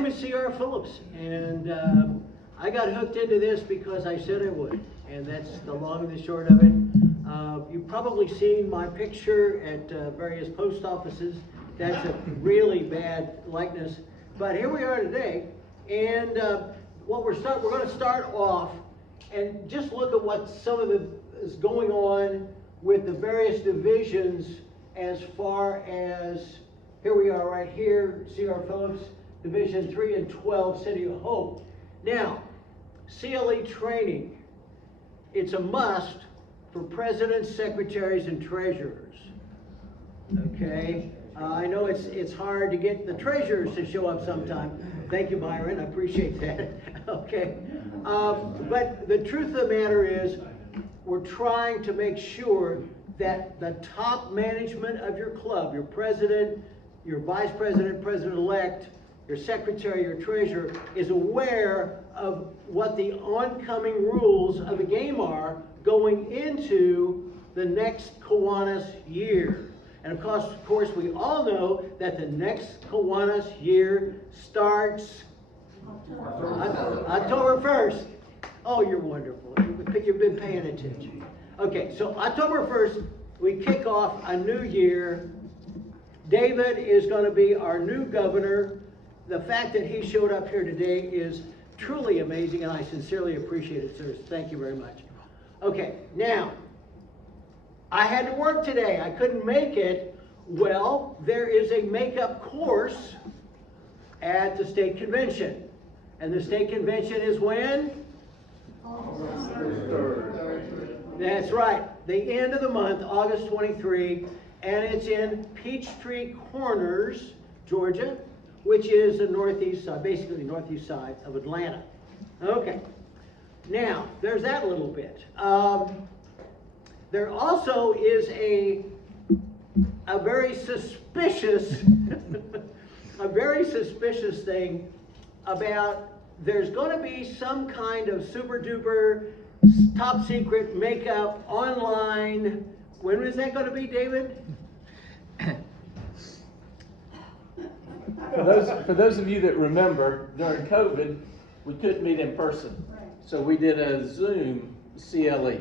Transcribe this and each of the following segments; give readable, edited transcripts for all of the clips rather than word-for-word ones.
name is C.R. Phillips, and I got hooked into this because I said I would, and that's the long and the short of it. You've probably seen my picture at various post offices. That's a really bad likeness, but here we are today, and we're going to start off and just look at what some of the is going on with the various divisions as far as, here we are right here, C.R. Phillips, Division 3 and 12, City of Hope. Now, CLE training, it's a must for presidents, secretaries, and treasurers. Okay? I know it's hard to get the treasurers to show up sometime. Thank you, Byron. I appreciate that. Okay. But the truth of the matter is, we're trying to make sure that the top management of your club, your president, your vice president, president-elect, your secretary, your treasurer, is aware of what the oncoming rules of the game are going into the next Kiwanis year. And of course, we all know that the next Kiwanis year starts October 1st. Oh, you're wonderful. You've been paying attention. Okay, so October 1st, we kick off a new year. David is going to be our new governor. The fact that he showed up here today is truly amazing, and I sincerely appreciate it, sir. Thank you very much. Okay, now, I had to work today. I couldn't make it. Well, there is a makeup course at the state convention. And the state convention is when? August 3rd. That's right. The end of the month, August 23, and it's in Peachtree Corners, Georgia, which is the northeast side, basically northeast side of Atlanta. Okay. Now, there's that little bit. There also is a very suspicious, a very suspicious thing about there's going to be some kind of super duper top secret makeup online. When is that going to be, David? For those of you that remember, during COVID, we couldn't meet in person. So we did a Zoom CLE.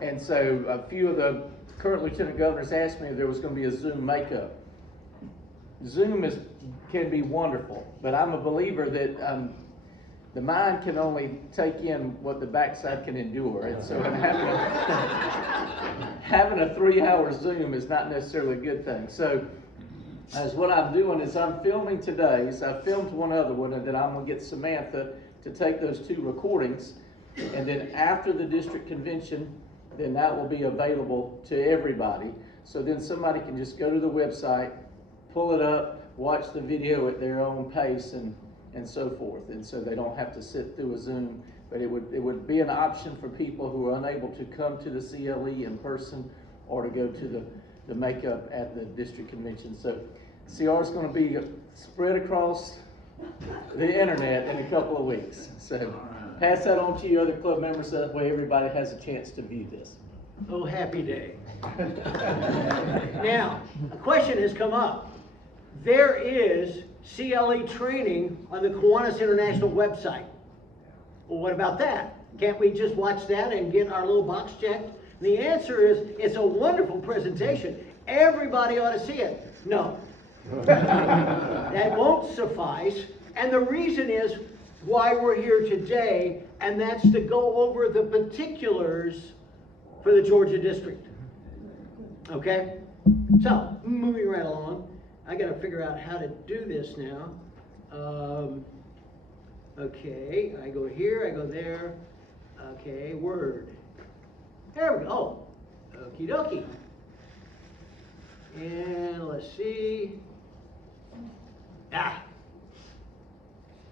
And so a few of the current lieutenant governors asked me if there was going to be a Zoom makeup. Zoom can be wonderful, but I'm a believer that the mind can only take in what the backside can endure. And so having a 3-hour Zoom is not necessarily a good thing. So as what I'm doing is I'm filming today. So I filmed one other one, and then I'm going to get Samantha to take those 2 recordings. And then after the district convention, then that will be available to everybody. So then somebody can just go to the website, pull it up, watch the video at their own pace, and so forth. And so they don't have to sit through a Zoom, but it would be an option for people who are unable to come to the CLE in person or to go to the makeup at the district convention. So CR is going to be spread across the internet in a couple of weeks. So pass that on to your other club members so that way everybody has a chance to view this. Oh, happy day. Now, a question has come up. There is CLE training on the Kiwanis International website. Well, what about that? Can't we just watch that and get our little box checked? The answer is, it's a wonderful presentation. Everybody ought to see it. No. That won't suffice. And the reason is why we're here today, and that's to go over the particulars for the Georgia district. Okay? So, moving right along. I got to figure out how to do this now. Okay, I go here, I go there. Okay, Word. There we go. Okie dokie. And let's see.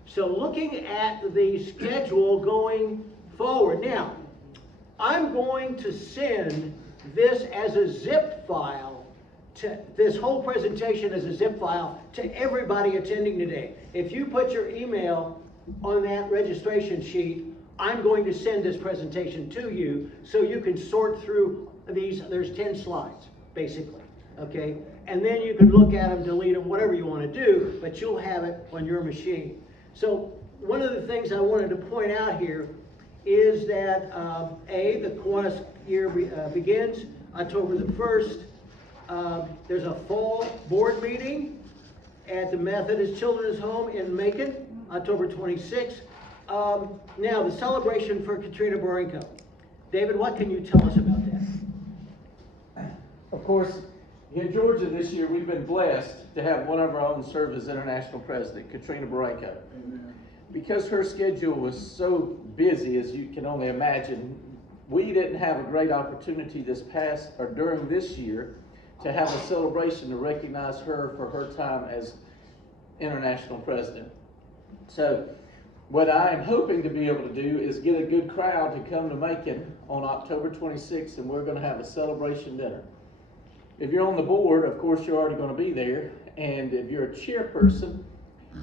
So looking at the schedule going forward. Now, I'm going to send this as a zip file, this whole presentation as a zip file to everybody attending today. If you put your email on that registration sheet, I'm going to send this presentation to you so you can sort through these. There's 10 slides, basically. Okay, and then you can look at them, delete them, whatever you want to do, but you'll have it on your machine. So one of the things I wanted to point out here is that the Kiwanis year begins October the 1st. There's a fall board meeting at the Methodist Children's Home in Macon, October 26th. Now, the celebration for Katrina Barinko. David, what can you tell us about that? Of course, in Georgia this year, we've been blessed to have one of our own serve as international president, Katrina Barinko. Amen. Because her schedule was so busy, as you can only imagine, we didn't have a great opportunity during this year to have a celebration to recognize her for her time as international president. So what I am hoping to be able to do is get a good crowd to come to Macon on October 26th, and we're going to have a celebration dinner. If you're on the board, of course, you're already going to be there. And if you're a chairperson,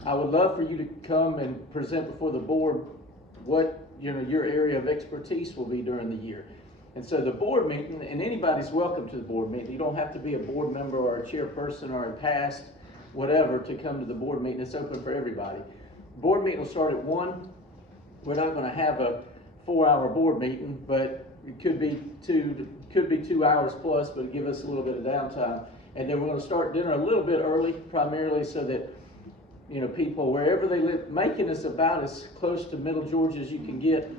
I would love for you to come and present before the board what your area of expertise will be during the year. And so the board meeting, and anybody's welcome to the board meeting. You don't have to be a board member or a chairperson or a past whatever to come to the board meeting. It's open for everybody. Board meeting will start at 1. We're not going to have a 4-hour board meeting, but it could be 2 hours plus, but give us a little bit of downtime. And then we're going to start dinner a little bit early, primarily so that people wherever they live. Macon is about as close to Middle Georgia as you can get,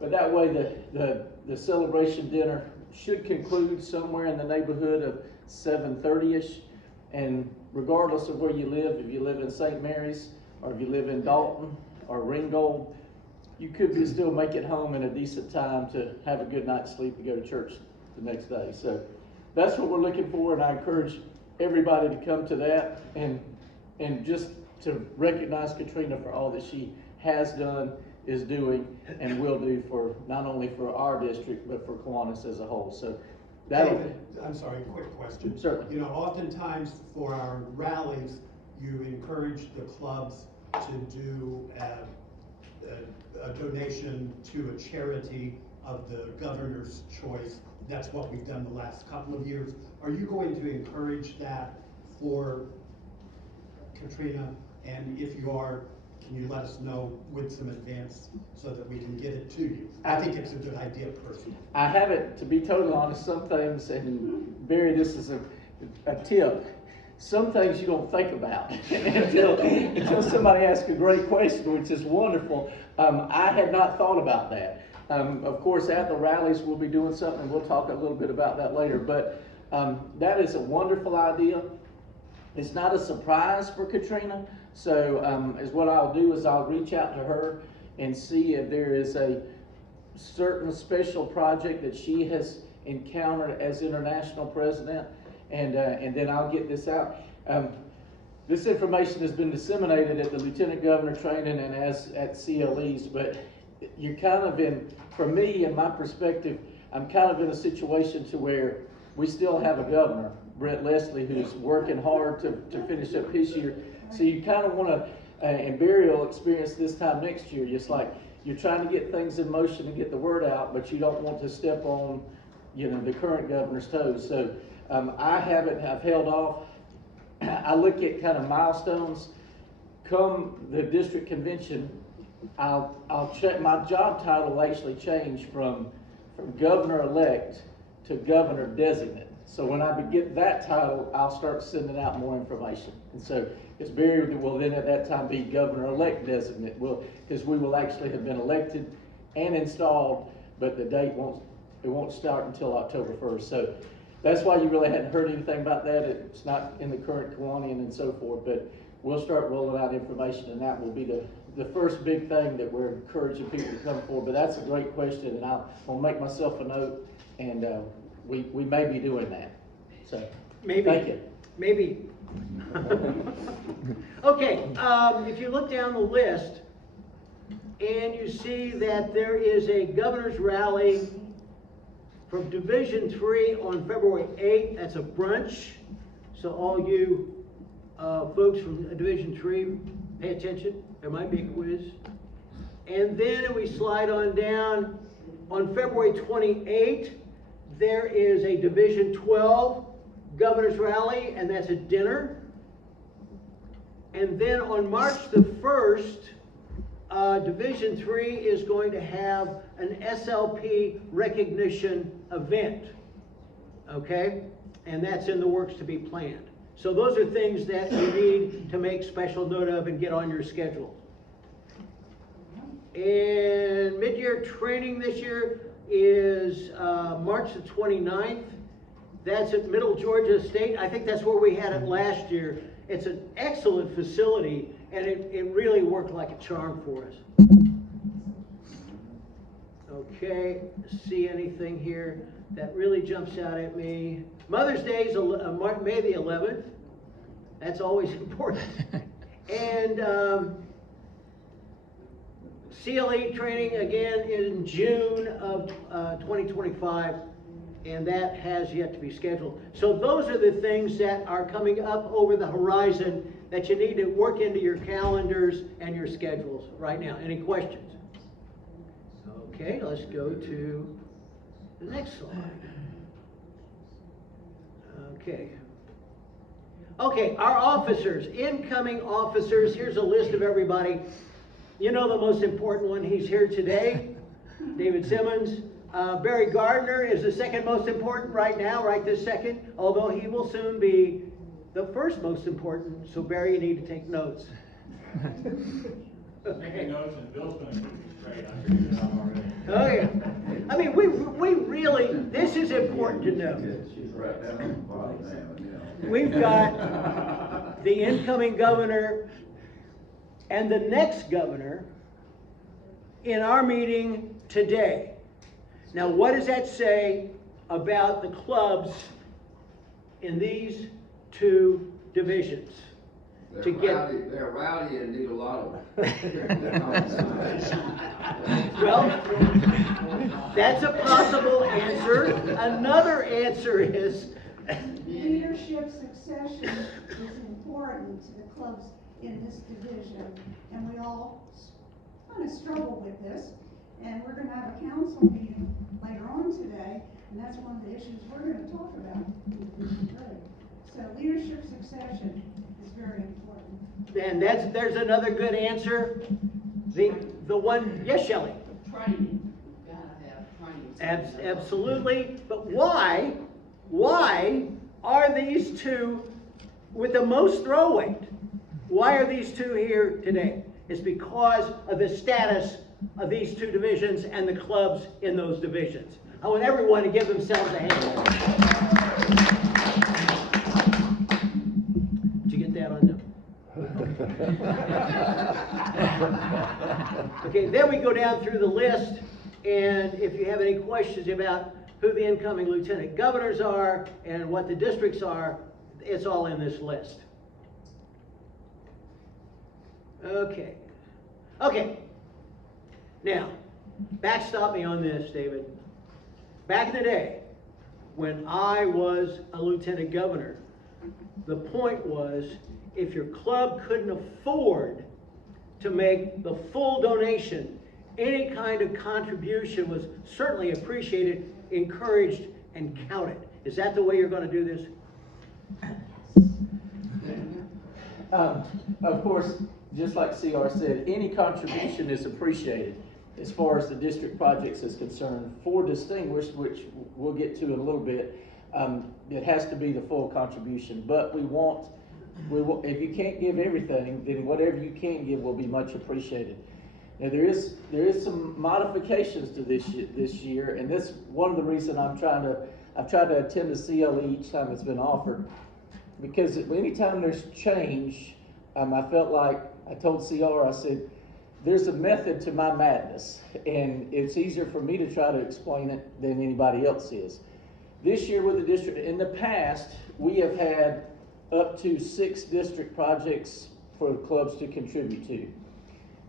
but that way the celebration dinner should conclude somewhere in the neighborhood of 7:30ish. And regardless of where you live, if you live in St. Mary's or if you live in Dalton or Ringgold, you could still make it home in a decent time to have a good night's sleep and go to church the next day. So that's what we're looking for, and I encourage everybody to come to that and just to recognize Katrina for all that she has done, is doing, and will do for not only for our district but for Kiwanis as a whole. So David, I'm sorry, quick question. Certainly. Oftentimes for our rallies, you encourage the clubs to do a donation to a charity of the governor's choice. That's what we've done the last couple of years. Are you going to encourage that for Katrina? And if you are, can you let us know with some advance so that we can get it to you? I think it's a good idea personally. I haven't, to be totally honest, some things, and Barry, this is a tip. Some things you don't think about until somebody asks a great question, which is wonderful. I had not thought about that. Of course, at the rallies, we'll be doing something, and we'll talk a little bit about that later. But that is a wonderful idea. It's not a surprise for Katrina. So as what I'll do is I'll reach out to her and see if there is a certain special project that she has encountered as international president. And then I'll get this out. This information has been disseminated at the Lieutenant Governor training and at CLEs, but you're kind of in, for me, in my perspective, I'm kind of in a situation to where we still have a governor, Brett Leslie, who's working hard to finish up his year. So you kind of want to, and Barry will experience this time next year, just like you're trying to get things in motion and get the word out, but you don't want to step on, the current governor's toes. So I've held off. I look at kind of milestones. Come the district convention, I'll check, my job title will actually change from governor-elect to governor-designate. So when I get that title, I'll start sending out more information. And so it's Barry will then at that time be governor-elect designate. Because we will actually have been elected and installed, but the date won't start until October 1st. So that's why you really hadn't heard anything about that. It's not in the current Kiwanian and so forth, but we'll start rolling out information, and that will be the first big thing that we're encouraging people to come for. But that's a great question, and I'll make myself a note, and we may be doing that. So maybe. Thank you. Maybe. Okay, if you look down the list and you see that there is a governor's rally from Division 3 on February 8th, that's a brunch. So all you folks from Division 3, pay attention, there might be a quiz. And then we slide on down, on February 28th, there is a Division 12 Governor's Rally, and that's a dinner. And then on March the 1st, Division 3 is going to have an SLP recognition event. Okay? And that's in the works to be planned. So those are things that you need to make special note of and get on your schedule. And mid-year training this year is March the 29th. That's at Middle Georgia State. I think that's where we had it last year. It's an excellent facility, and it really worked like a charm for us. Okay, see anything here that really jumps out at me? Mother's Day is May the 11th. That's always important. And CLE training again in June of 2025, and that has yet to be scheduled. So those are the things that are coming up over the horizon that you need to work into your calendars and your schedules right now. Any questions? Okay, let's go to the next slide. Okay, our officers, incoming officers, here's a list of everybody. You know the most important one, he's here today, David Simmons. Barry Gardner is the second most important right now, right this second, although he will soon be the first most important, so Barry, you need to take notes. Making notes, and Bill's going to keep me straight. I figured it out already. Oh yeah. I mean, we really, this is important to know. She's right down on the bottom now, yeah. We've got the incoming governor and the next governor in our meeting today. Now, what does that say about the clubs in these two divisions? They're rowdy and need a lot of Well, that's a possible answer. Another answer is leadership succession is important to the clubs in this division, and we all kind of struggle with this. And we're going to have a council meeting later on today, and that's one of the issues we're going to talk about. So leadership succession is very important. and there's another good answer. The one, yes, Shelley? Training, you've got to have training. Absolutely, but why are these two with the most throw weight? Why are these two here today? It's because of the status of these two divisions and the clubs in those divisions. I want everyone to give themselves a hand. Did you get that on them? Okay, then we go down through the list, and if you have any questions about who the incoming lieutenant governors are and what the districts are, it's all in this list. Okay. Now, backstop me on this, David. Back in the day, when I was a lieutenant governor, the point was, if your club couldn't afford to make the full donation, any kind of contribution was certainly appreciated, encouraged, and counted. Is that the way you're going to do this? Of course, just like CR said, any contribution is appreciated as far as the district projects is concerned. For distinguished, which we'll get to in a little bit, it has to be the full contribution. But we will, if you can't give everything, then whatever you can give will be much appreciated. Now there is some modifications to this year, and this one of the reasons I've tried to attend the CLE each time it's been offered, because anytime there's change, I felt like I told CR, I said, there's a method to my madness, and it's easier for me to try to explain it than anybody else is. This year with the district, in the past, we have had up to 6 district projects for the clubs to contribute to.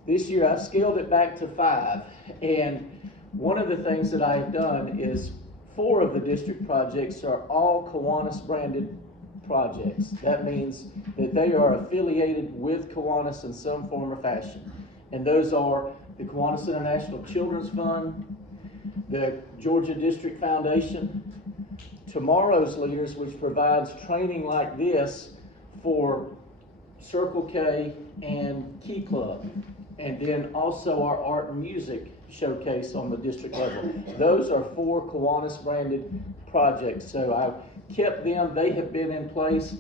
This year I've scaled it back to 5, and one of the things that I've done is 4 of the district projects are all Kiwanis branded projects. That means that they are affiliated with Kiwanis in some form or fashion. And those are the Kiwanis International Children's Fund, the Georgia District Foundation, Tomorrow's Leaders, which provides training like this for Circle K and Key Club. And then also our art and music showcase on the district level. Those are 4 Kiwanis branded projects. So I kept them. They have been in place.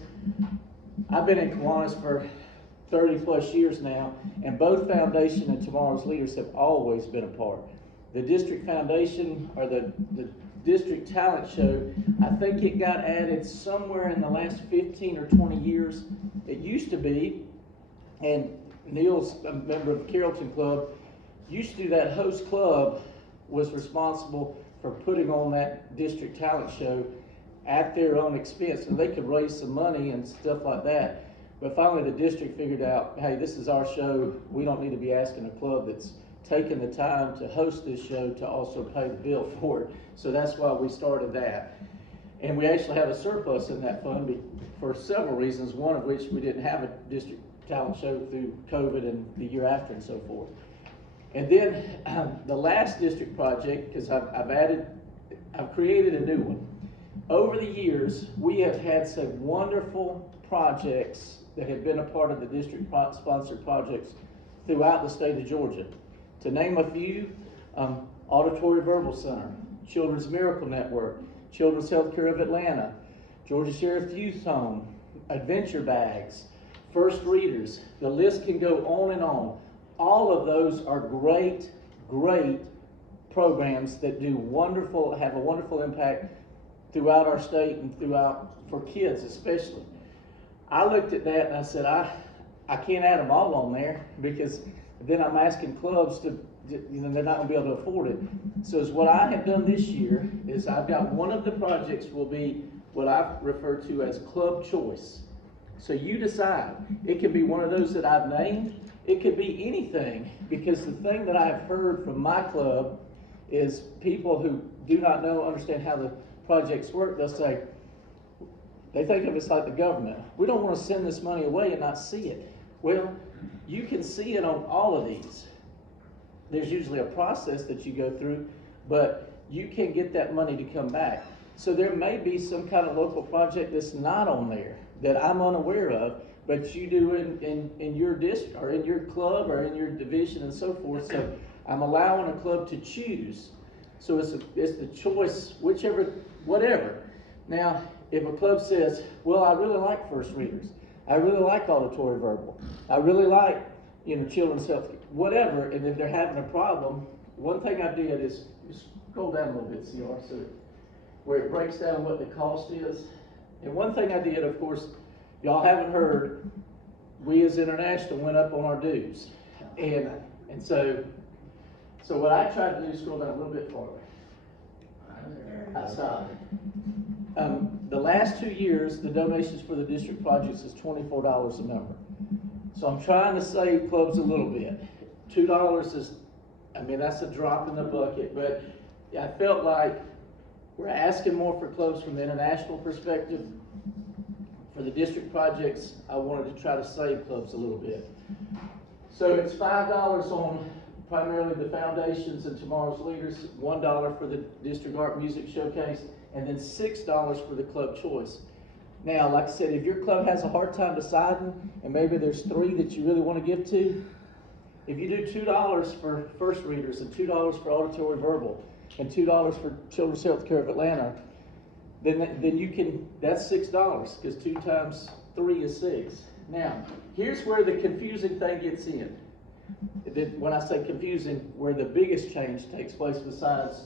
I've been in Kiwanis for 30 plus years now, and both Foundation and Tomorrow's Leaders have always been a part. The District Foundation, or the District Talent Show, I think it got added somewhere in the last 15 or 20 years. It used to be, and Neil's a member of Carrollton Club, used to do that. Host Club was responsible for putting on that District Talent Show at their own expense, and they could raise some money and stuff like that. But finally the district figured out, hey, this is our show. We don't need to be asking a club that's taken the time to host this show to also pay the bill for it. So that's why we started that. And we actually have a surplus in that fund for several reasons, one of which we didn't have a district talent show through COVID and the year after and so forth. And then the last district project, because I've created a new one. Over the years, we have had some wonderful projects that have been a part of the district sponsored projects throughout the state of Georgia. To name a few, Auditory Verbal Center, Children's Miracle Network, Children's Healthcare of Atlanta, Georgia Sheriff Youth Home, Adventure Bags, First Readers. The list can go on and on. All of those are great, great programs that have a wonderful impact throughout our state and for kids especially. I looked at that and I said, I can't add them all on there, because then I'm asking clubs to, they're not gonna be able to afford it. So what I have done this year is I've got one of the projects will be what I refer to as club choice. So you decide. It could be one of those that I've named. It could be anything, because the thing that I've heard from my club is people who do not understand how the projects work. They'll say, they think of us like the government. We don't want to send this money away and not see it. Well, you can see it on all of these. There's usually a process that you go through, but you can get that money to come back. So there may be some kind of local project that's not on there that I'm unaware of, but you do in your district or in your club or in your division and so forth. So I'm allowing a club to choose. So it's the choice, whatever. Now, if a club says, well, I really like First Readers, I really like Auditory Verbal, I really like, children's health, whatever, and if they're having a problem, one thing I did is scroll down a little bit, CR, so where it breaks down what the cost is. And one thing I did, of course, y'all haven't heard, we as International went up on our dues. And so what I tried to do is scroll down a little bit farther. I stopped. The last 2 years, the donations for the district projects is $24 a member. So I'm trying to save clubs a little bit. $2 is, that's a drop in the bucket, but I felt like we're asking more for clubs from the international perspective. For the district projects, I wanted to try to save clubs a little bit. So it's $5 on primarily the foundations and Tomorrow's Leaders, $1 for the district art music showcase, and then $6 for the club choice. Now, like I said, if your club has a hard time deciding, and maybe there's 3 that you really want to give to, if you do $2 for First Readers and $2 for Auditory Verbal and $2 for Children's Healthcare of Atlanta, then you can, that's $6, because 2 times 3 is 6. Now, here's where the confusing thing gets in. When I say confusing, where the biggest change takes place besides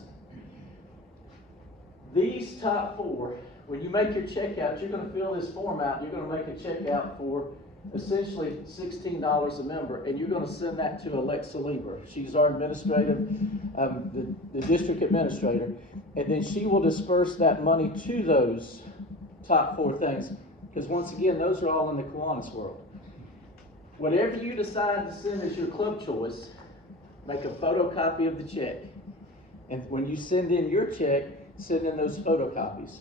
these top 4, when you make your checkout, you're going to fill this form out. You're going to make a checkout for essentially $16 a member, and you're going to send that to Alexa Lieber. She's our administrative, the district administrator, and then she will disperse that money to those top 4 things, because once again, those are all in the Kiwanis world. Whatever you decide to send as your club choice, make a photocopy of the check. And when you send in your check, send in those photocopies.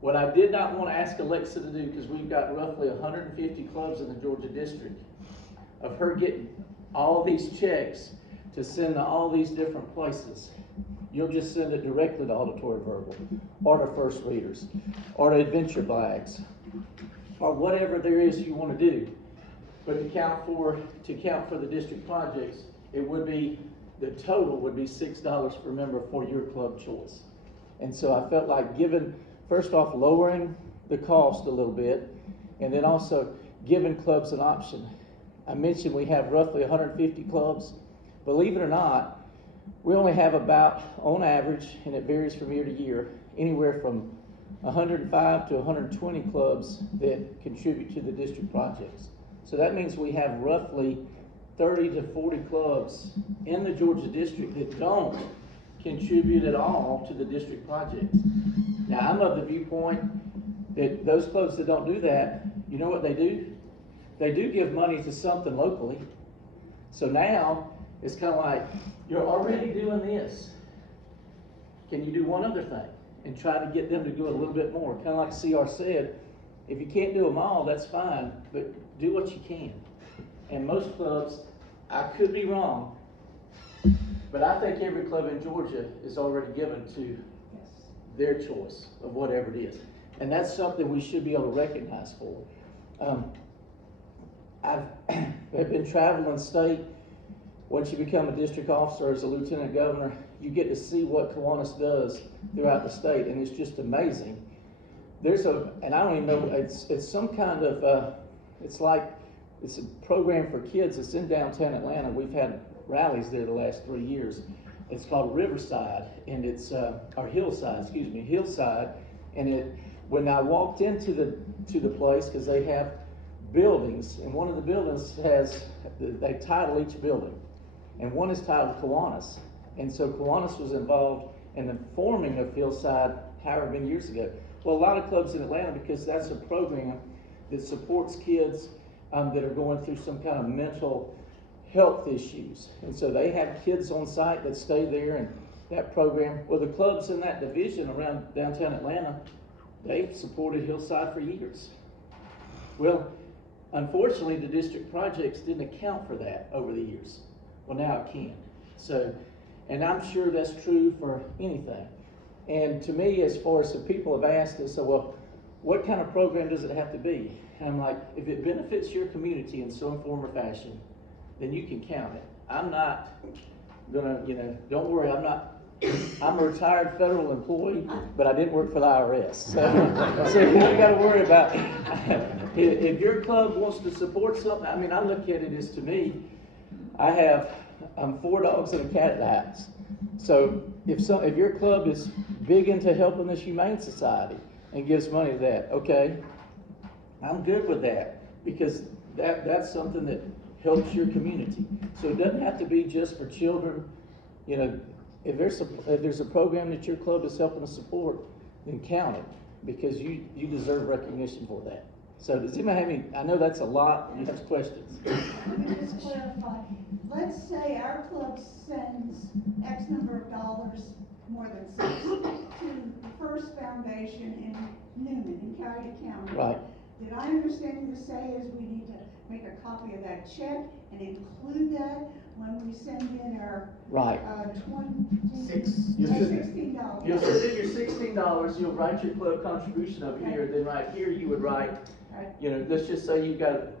What I did not want to ask Alexa to do, because we've got roughly 150 clubs in the Georgia district, of her getting all these checks to send to all these different places. you'll just send it directly to auditory verbal, or to first readers, or to adventure flags, or whatever there is you want to do. But to count for the district projects, it would be, the total would be $6 per member for your club choice. And so I felt like first off, lowering the cost a little bit, and then also giving clubs an option. I mentioned we have roughly 150 clubs. Believe it or not, we only have about, on average, and it varies from year to year, anywhere from 105 to 120 clubs that contribute to the district projects. So that means we have roughly 30 to 40 clubs in the Georgia district that don't contribute at all to the district projects. Now, I'm of the viewpoint that those clubs that don't do that, you know what they do? They do give money to something locally. So now, it's kind of like, you're already doing this. Can you do one other thing? And try to get them to do a little bit more. Kind of like CR said, if you can't do them all, that's fine, but do what you can. And most clubs, I could be wrong, but I think every club in Georgia is already given to their choice of whatever it is. And that's something we should be able to recognize for. I've been traveling state. Once you become a district officer as a lieutenant governor, you get to see what Kiwanis does throughout the state, and it's just amazing. And I don't even know, it's some kind of, it's a program for kids. It's in downtown Atlanta. We've had rallies there the last 3 years. It's called Riverside, and it's, or Hillside, Hillside. And when I walked into the place, because they have buildings, and one of the buildings they title each building, and one is titled Kiwanis. And so Kiwanis was involved in the forming of Hillside however many years ago. Well, a lot of clubs in Atlanta, because that's a program that supports kids that are going through some kind of mental health issues. And so they have kids on site that stay there, and that program, well, the clubs in that division around downtown Atlanta, they've supported Hillside for years. Well, unfortunately, the district projects didn't account for that over the years. Well, now it can. So, and I'm sure that's true for anything. And to me, as far as the people have asked us, so, well, what kind of program does it have to be? And I'm like, if it benefits your community in some form or fashion, then you can count it. I'm not gonna, don't worry, I'm a retired federal employee, but I didn't work for the IRS. So you don't gotta worry about, if your club wants to support something, I mean, I look at it as, to me, I'm 4 dogs and a cat at the house. So if your club is big into helping this humane society and gives money to that, okay, I'm good with that, because that's something that helps your community. So it doesn't have to be just for children. If there's a program that your club is helping to support, then count it, because you deserve recognition for that. So does anybody have any, I know that's a lot, you have questions. Let me just clarify. Let's say our club sends X number of dollars, more than 6, to the First Foundation in Newman, in Coweta County. Right. Did I understand you to say is we need to make a copy of that check and include that when we send in our Right. $16? You'll send in your $16, you'll write your club contribution over here, then right here you would write, let's just say you've got,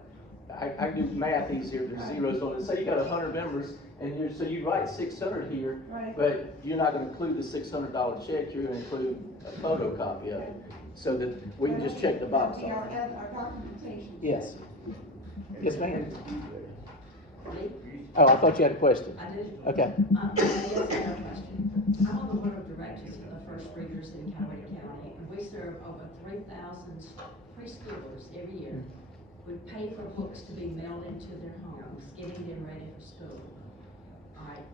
I do math easier, there's zeros on it. Say you got 100 members, and so you write 600 here, Right. but you're not going to include the $600 check, you're going to include a photocopy of it, so that we can just check the box off. Our documentation. Yes. Yes, ma'am. Me? Oh, I thought you had a question. I do. Okay. Yes, I have a question. I'm on the board of directors of the First Readers in Coweta County, and we serve over 3,000 preschoolers every year. We pay for books to be mailed into their homes, getting them ready for school. All right.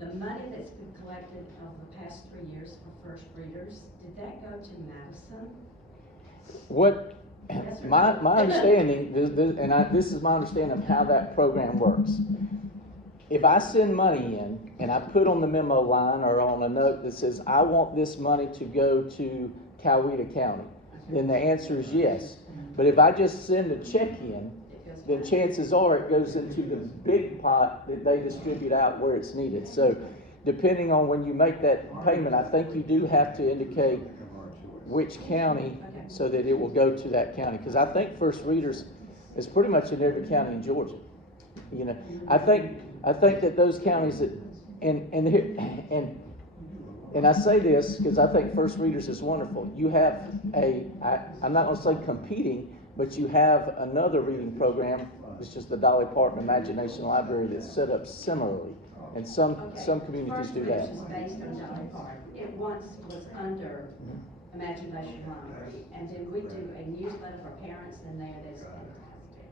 The money that's been collected over the past 3 years for First Readers, did that go to Madison? My understanding, this is my understanding of how that program works. If I send money in and I put on the memo line or on a note that says, I want this money to go to Coweta County, then the answer is yes. But if I just send a check in, then chances are it goes into the big pot that they distribute out where it's needed. So depending on when you make that payment, I think you do have to indicate which county so that it will go to that county. Because I think First Readers is pretty much in every county in Georgia. You know, I think that those counties that, and I say this because I think First Readers is wonderful. You have I'm not going to say competing, but you have another reading program. It's just the Dolly Parton Imagination Library that's set up similarly. And some communities do that. First Readers is based on Dolly Parton. It once was under Imagination Library, and then we do a newsletter for parents in there that's fantastic.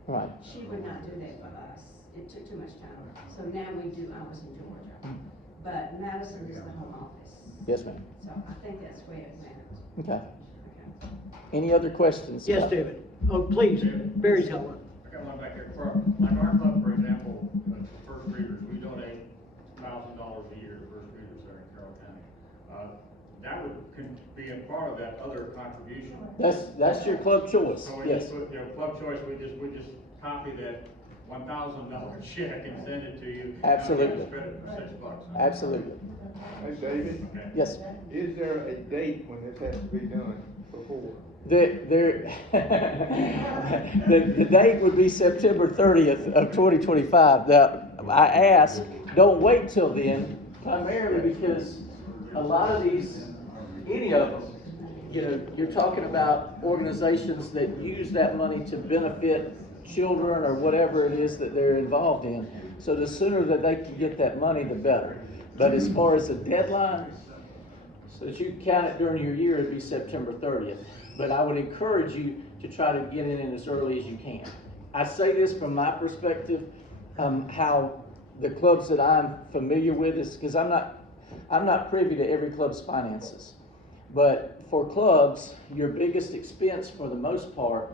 Right. She would not do that for us. It took too much time. So now we do ours in Georgia. But Madison is the home office. Yes, ma'am. So I think that's where it went. Okay. Any other questions? Yes, David. Oh, please, Barry's got one. I got one back here. Like our club, for example, First Readers, we donate $1,000 a year to First Readers there in Carroll County. That would be a part of that other contribution. That's your club choice. So we Yes. just put, club choice, we just copy that $1,000 check and send it to you. Absolutely. And spread it for $6. Absolutely. Hey, David, Okay. Yes. is there a date when this has to be done before? The date would be September 30th of 2025. I ask, don't wait till then, primarily because a lot of these, any of them, you know, you're talking about organizations that use that money to benefit children or whatever it is that they're involved in. So the sooner that they can get that money, the better. But as far as the deadline, so that you count it during your year, it'd be September 30th. But I would encourage you to try to get it in as early as you can. I say this from my perspective, how the clubs that I'm familiar with is, because I'm not privy to every club's finances. But for clubs, your biggest expense for the most part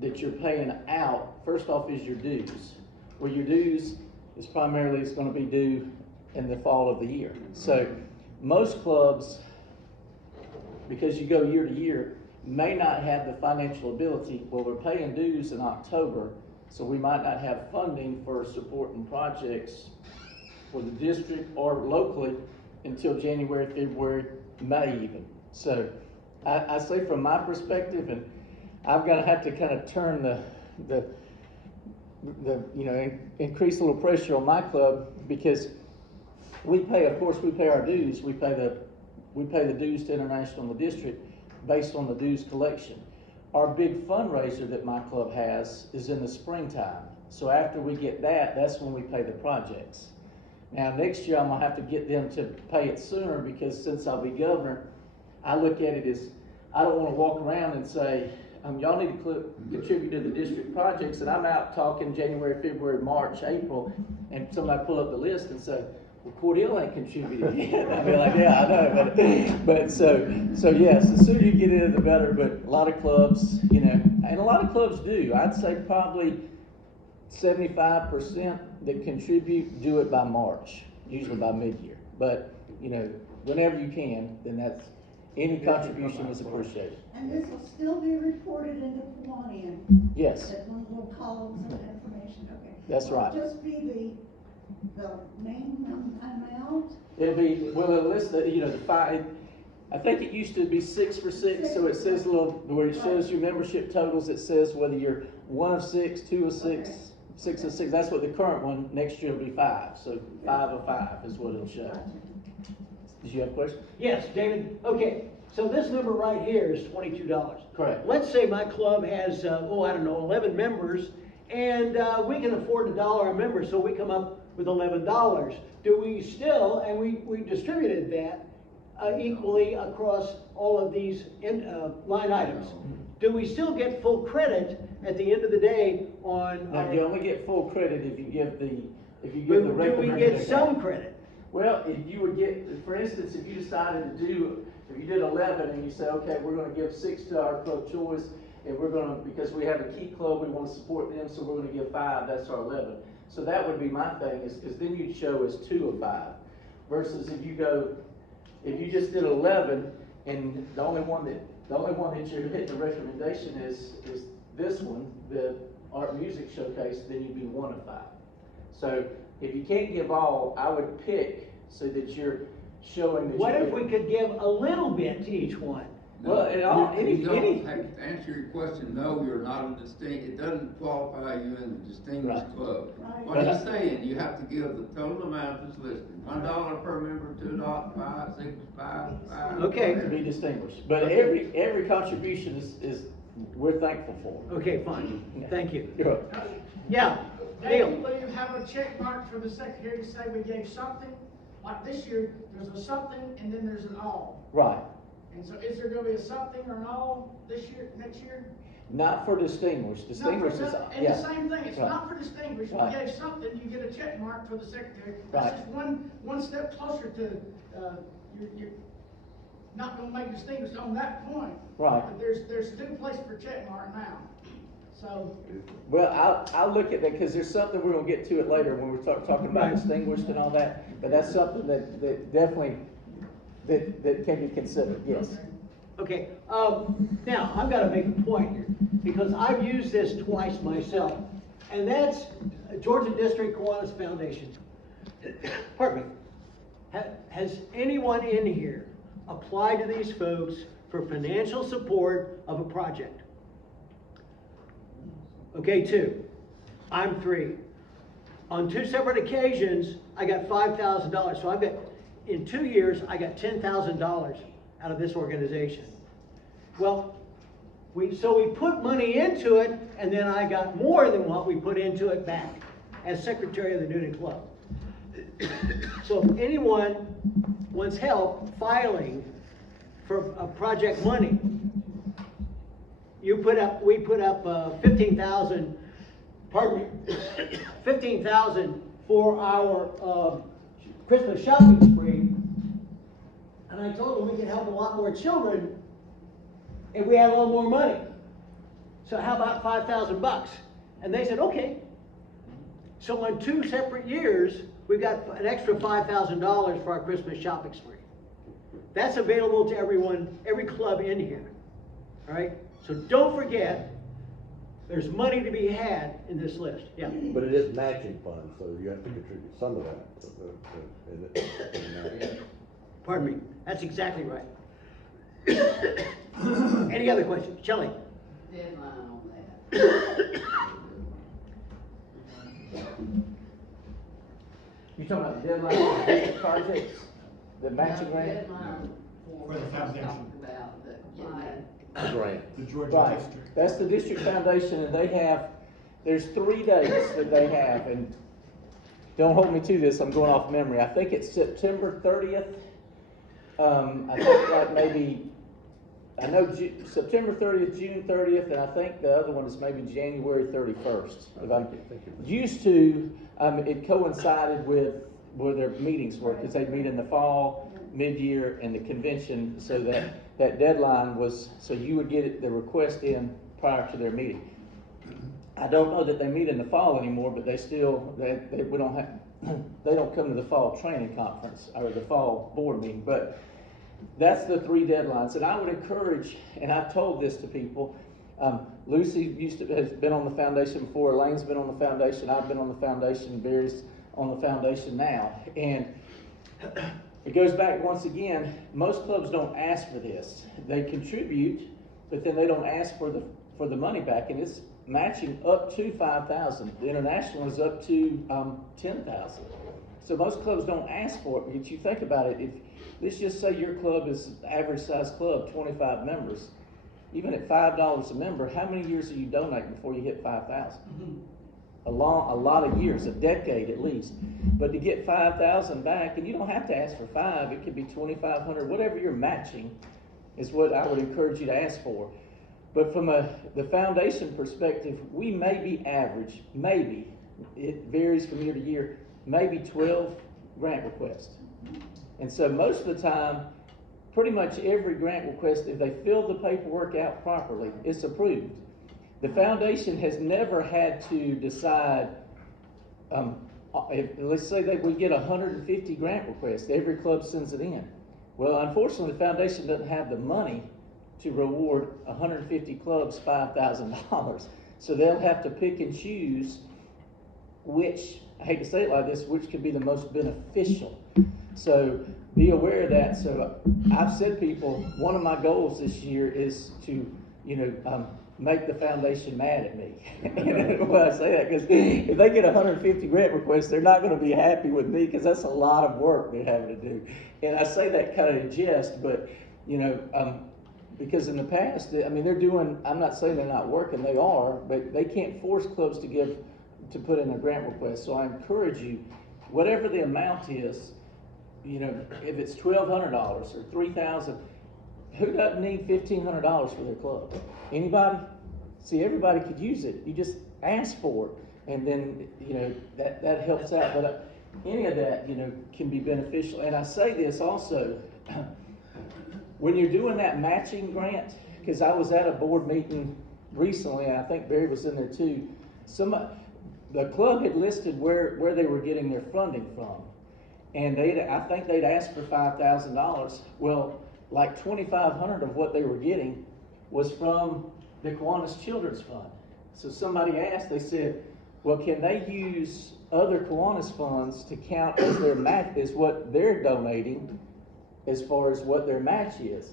that you're paying out, first off, is your dues. Where your dues is primarily it's going to be due in the fall of the year. So most clubs, because you go year to year, may not have the financial ability. Well, we're paying dues in October, so we might not have funding for supporting projects for the district or locally until January, February, May even. So I say from my perspective, and I'm gonna have to kind of turn the you know, increase a little pressure on my club, because we pay, of course, we pay our dues. We pay the dues to International and the district based on the dues collection. Our big fundraiser that my club has is in the springtime. So after we get that, that's when we pay the projects. Now next year I'm gonna have to get them to pay it sooner, because since I'll be governor, I look at it as, I don't wanna walk around and say, y'all need to contribute to the district projects, and I'm out talking January, February, March, April, and somebody pull up the list and say, well, Cordell ain't contributed yet. I'd be like, yeah, I know, but so yes, the sooner you get in, the better. But a lot of clubs, you know, and a lot of clubs do. I'd say probably 75% that contribute do it by March, usually by mid-year. But you know, whenever you can, then that's, any contribution is appreciated. And this will still be reported in the Kiwanis. Yes, That one little columns of information, okay. That's right. It'll just be the main amount? it'll be, well, it'll list the, you know, the five, I think it used to be 6 for 6, so it says a little, where it shows your membership totals, it says whether you're 1 of 6, 2 of 6, 6 of 6, that's what the current one, next year will be 5, so 5 of 5 is what it'll show. Did you have a question? Yes, David. Okay, so this number right here is $22. Correct. Let's say my club has, I don't know, 11 members, and we can afford $1 a member, so we come up with $11. Do we still, and we distributed that equally across all of these line items, do we still get full credit at the end of the day on? Now, you only get full credit if you give the, Do we get some credit? Well, if you would get, for instance, if you decided to do, if you did 11 and you say, okay, we're going to give 6 to our club choice, and we're going to, because we have a key club, we want to support them, so we're going to give 5, that's our 11. So that would be my thing, is because then you'd show as 2 of 5. Versus if you just did 11, and the only one that you're hitting the recommendation is this one, the art music showcase, then you'd be 1 of 5. So if you can't give all, I would pick so that you're showing that What you're. if we could give a little bit to each one? Well, it all, You don't any, have to answer your question, no, you're not a it doesn't qualify you in the distinguished Right. club. Right. What he's saying, you have to give the total amount that's listed, $1 per member, $2, 5, 6, 5, 5. Okay. to be distinguished, but every contribution is, we're thankful for. Okay, fine, thank you. You're welcome. Yeah, Then Neil, will you have a check mark for the secretary to say we gave something? Like this year, there's a something and then there's an all. Right, And so is there gonna be a something or an all this year, next year? not for distinguished, distinguished is, And the same thing, it's Right. not for distinguished, we Right. gave something, you get a check mark for the secretary. Right. That's just one step closer to, you're not gonna make distinguished on that point. Right. But there's two places for check mark now, so. well, I'll look at that, because there's something, we're gonna get to it later when we're talking about Right. distinguished and all that, but that's something that definitely, that can be considered, yes. okay, now, I've gotta make a point here, because I've used this twice myself, and that's Georgia District Kiwanis Foundation. Pardon me. Has anyone in here applied to these folks for financial support of a project? Okay, 2. I'm 3. On 2 separate occasions, I got $5,000. So I've got, in 2 years, I got $10,000 out of this organization. Well, we put money into it, and then I got more than what we put into it back as secretary of the Newton Club. So if anyone wants help filing for a project money, we put up 15,000, pardon me, 15,000 for our Christmas shopping spree. And I told them we could help a lot more children if we had a little more money. So how about $5,000? And they said, okay. So in 2 separate years, we've got an extra $5,000 for our Christmas shopping spree. That's available to everyone, every club in here, all right? So don't forget, there's money to be had in this list, yeah. But it is matching funds, so you have to contribute some of that. Pardon me, that's exactly right. Any other questions? Shelley? Deadline on that. You talking about the deadline for the district projects, the matching grant? Deadline For the foundation. talked about that, getting that. The grant. The Georgia Right, District. that's the district foundation, and they have, there's 3 dates that they have, and don't hold me to this, I'm going off memory. I think it's September 30th. I think like maybe, I know September 30th, June 30th, and I think the other one is maybe January 31st. If I'm used to, it coincided with where their meetings were, because they meet in the fall, mid-year, and the convention, so that deadline was, so you would get the request in prior to their meeting. I don't know that they meet in the fall anymore, but they still, we don't have, they don't come to the fall training conference or the fall board meeting, but that's the 3 deadlines. And I would encourage, and I've told this to people, Lucy has been on the foundation before, Elaine's been on the foundation, I've been on the foundation, Barry's on the foundation now. And it goes back once again, most clubs don't ask for this. They contribute, but then they don't ask for the money back, and it's matching up to 5,000. The international is up to 10,000. So most clubs don't ask for it. But you think about it, if let's just say your club is average size club, 25 members. Even at $5 a member, how many years are you donating before you hit 5,000? A lot of years, a decade at least. But to get 5,000 back, and you don't have to ask for 5, it could be 2,500, whatever you're matching is what I would encourage you to ask for. But from the foundation perspective, we may be average, maybe, it varies from year to year, maybe 12 grant requests. And so most of the time, pretty much every grant request, if they fill the paperwork out properly, it's approved. The foundation has never had to decide, let's say that we get 150 grant requests, every club sends it in. Well, unfortunately, the foundation doesn't have the money to reward 150 clubs $5,000. So they'll have to pick and choose which, I hate to say it like this, which could be the most beneficial. So be aware of that. So I've said people, one of my goals this year is to, make the foundation mad at me. When I say that, because if they get 150 grant requests, they're not going to be happy with me, because that's a lot of work they're having to do. And I say that kind of in jest, but because in the past, they're doing, I'm not saying they're not working, they are, but they can't force clubs to put in a grant request. So I encourage you, whatever the amount is, if it's $1,200 or $3,000, who doesn't need $1,500 for their club? Anybody? See, everybody could use it. You just ask for it, and then that helps out. But any of that can be beneficial. And I say this also, when you're doing that matching grant, because I was at a board meeting recently, and I think Barry was in there too. The club had listed where they were getting their funding from, and I think they'd asked for $5,000. Well, like $2,500 of what they were getting was from the Kiwanis Children's Fund. So somebody asked, they said, well, can they use other Kiwanis funds to count as their match, is what they're donating as far as what their match is?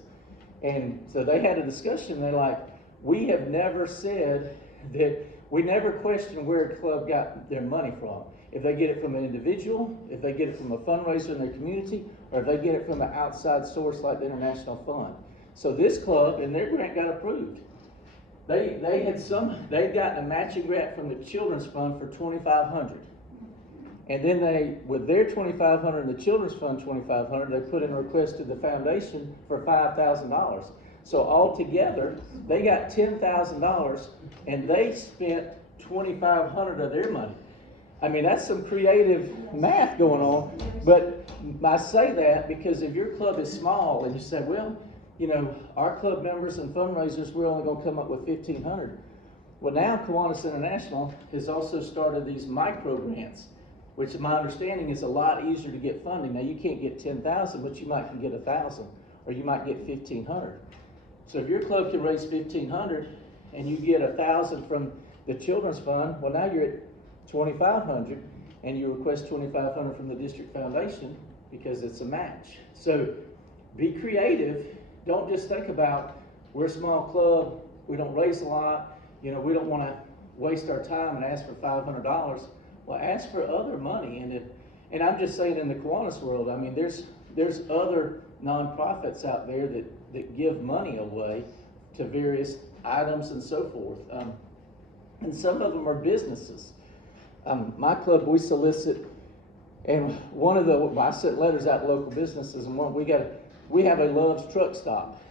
And so they had a discussion. They're like, we have never said that, we never questioned where a club got their money from. If they get it from an individual, if they get it from a fundraiser in their community, or if they get it from an outside source like the International Fund. So this club, and their grant got approved. They'd gotten a matching grant from the Children's Fund for $2,500. And then with their $2,500 and the Children's Fund $2,500, they put in a request to the foundation for $5,000. So altogether, they got $10,000, and they spent $2,500 of their money. That's some creative math going on, but I say that because if your club is small and you say, well, our club members and fundraisers, we're only going to come up with $1,500. Well, now Kiwanis International has also started these micro grants, which my understanding is a lot easier to get funding. Now, you can't get $10,000, but you might can get $1,000, or you might get $1,500. So if your club can raise $1,500 and you get $1,000 from the Children's Fund, well, now you're at $2,500, and you request $2,500 from the district foundation because it's a match. So be creative. Don't just think about, we're a small club, we don't raise a lot, we don't want to waste our time and ask for $500. Well, ask for other money. And I'm just saying, in the Kiwanis world, there's other nonprofits out there that give money away to various items and so forth. And some of them are businesses. My club, we solicit, and I sent letters out to local businesses, and we have a Love's truck stop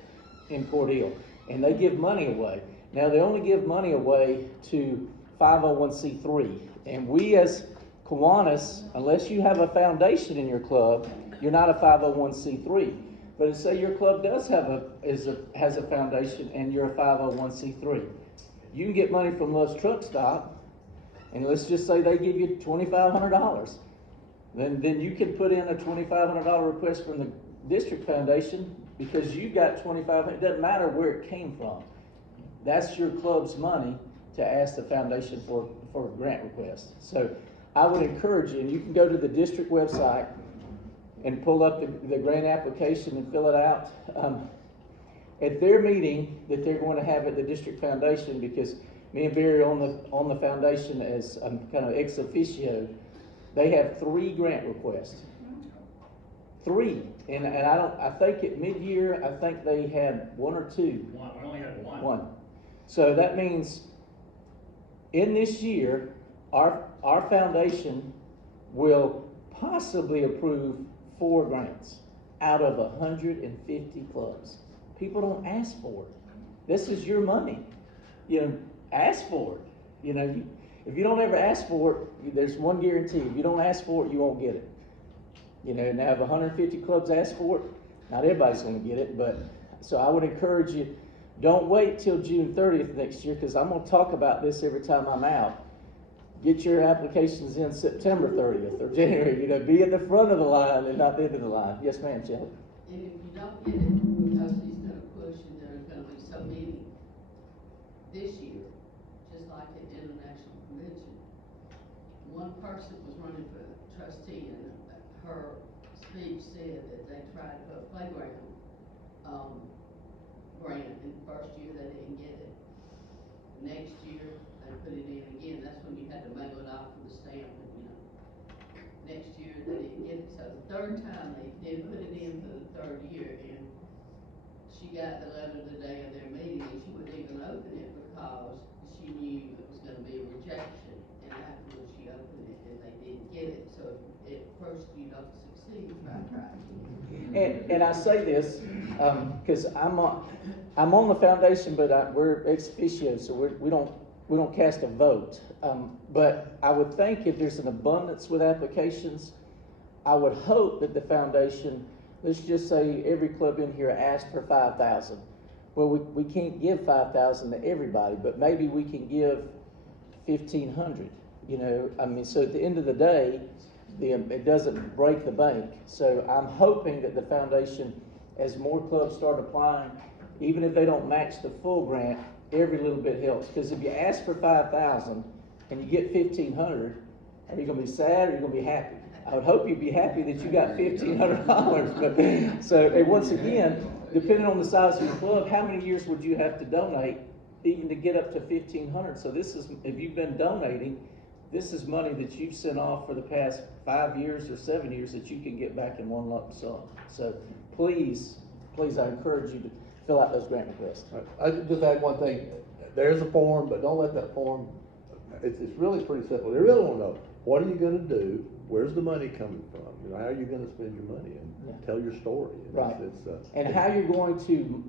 in Cordele, and they give money away. Now, they only give money away to 501c3, and we as Kiwanis, unless you have a foundation in your club, you're not a 501c3. But say your club does has a foundation and you're a 501c3. You can get money from Love's Truck Stop, and let's just say they give you $2,500. Then you can put in a $2,500 request from the district foundation because you got $2,500. It doesn't matter where it came from. That's your club's money to ask the foundation for a grant request. So I would encourage you, and you can go to the district website and pull up the grant application and fill it out. At their meeting that they're going to have at the district foundation, because me and Barry on the foundation as kind of ex officio, they have 3 grant requests. 3, and I think at mid-year I think they had 1 or 2. One. We only had one. 1. So that means in this year our foundation will possibly approve 4 grants out of 150 clubs. People don't ask for it. This is your money. Ask for it. If you don't ever ask for it, there's one guarantee. If you don't ask for it, you won't get it. Now if 150 clubs ask for it, not everybody's going to get it, but so I would encourage you, don't wait till June 30th next year, because I'm going to talk about this every time I'm out. Get your applications in September 30th or January. Be at the front of the line and not the end of the line. Yes, ma'am, Shelley. And if you don't get it, because he's gonna push and there's gonna be so many this year, just like at the International Convention, one person was running for trustee and her Steve said that they tried to put a playground, grant in the first year, they didn't get it. Next year, they put it in again, that's when you had to mail it out for the stamp, and, you know. Next year, they didn't get it, so the third time, they did put it in for the third year, and she got the letter the day of their meeting, and she wouldn't even open it because she knew it was gonna be a rejection. And afterwards, she opened it, and they didn't get it, so at first you don't succeed, try. And I say this, cause I'm on the foundation, but we're ex officio, so we don't cast a vote. But I would think if there's an abundance with applications, I would hope that the foundation, let's just say every club in here asked for 5,000. Well, we can't give 5,000 to everybody, but maybe we can give 1,500, you know? I mean, so at the end of the day, it doesn't break the bank. So I'm hoping that the foundation, as more clubs start applying, even if they don't match the full grant, every little bit helps. Because if you ask for 5,000 and you get 1,500, are you gonna be sad or are you gonna be happy? I would hope you'd be happy that you got $1,500. But so, and once again, depending on the size of your club, how many years would you have to donate even to get up to 1,500? So this is, if you've been donating, this is money that you've sent off for the past 5 years or 7 years that you can get back in one lump sum. So please, I encourage you to fill out those grant requests. I just add one thing. There's a form, but don't let that form, it's really pretty simple. They really want to know, what are you gonna do? Where's the money coming from? You know, how are you gonna spend your money? And tell your story. And Right. And how you're going to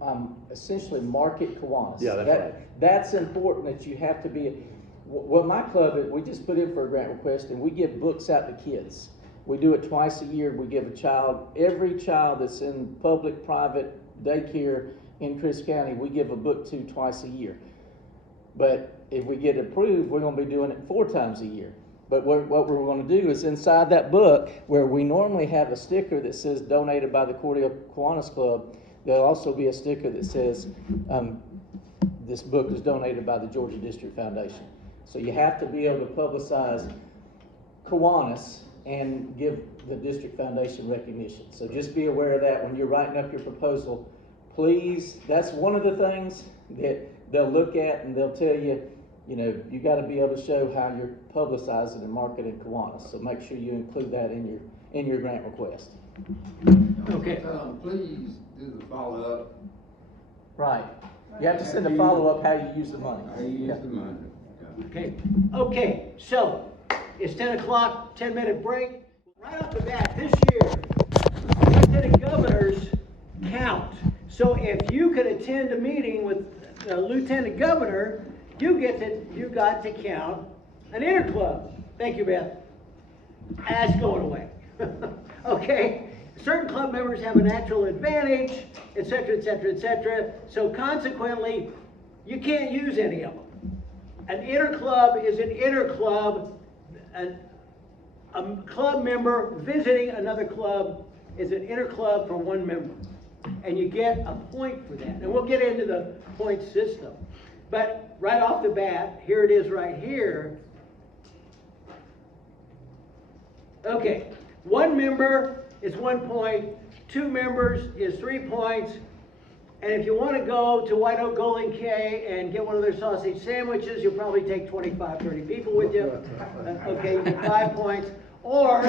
essentially market Kiwanis. Yeah, that's right. That's important, that you have to be. Well, my club, we just put in for a grant request, and we give books out to kids. We do it twice a year. We give every child that's in public, private, daycare in Chris County, we give a book to twice a year. But if we get approved, we're gonna be doing it 4 times a year. But what we're gonna do is inside that book, where we normally have a sticker that says donated by the Kiwanis Club, there'll also be a sticker that says, this book is donated by the Georgia District Foundation. So you have to be able to publicize Kiwanis and give the District Foundation recognition. So just be aware of that when you're writing up your proposal. Please, that's one of the things that they'll look at, and they'll tell you, you know, you got to be able to show how you're publicizing and marketing Kiwanis. So make sure you include that in your grant request. Okay. Please do the follow-up. Right. You have to send a follow-up how you use the money. How you use the money. Okay, so it's 10 o'clock, 10-minute break. Right off the bat, this year, lieutenant governors count. So if you could attend a meeting with the lieutenant governor, you got to count an interclub. Thank you, Beth. That's going away. Okay? Certain club members have a natural advantage, etc., etc., etc. So consequently, you can't use any of them. An interclub is an interclub. A club member visiting another club is an interclub for one member. And you get a point for that. And we'll get into the point system. But right off the bat, here it is right here. Okay, 1 member is 1 point, 2 members is 3 points. And if you want to go to White Oak Golden K and get one of their sausage sandwiches, you'll probably take 25, 30 people with you. Okay, you get 5 points. Or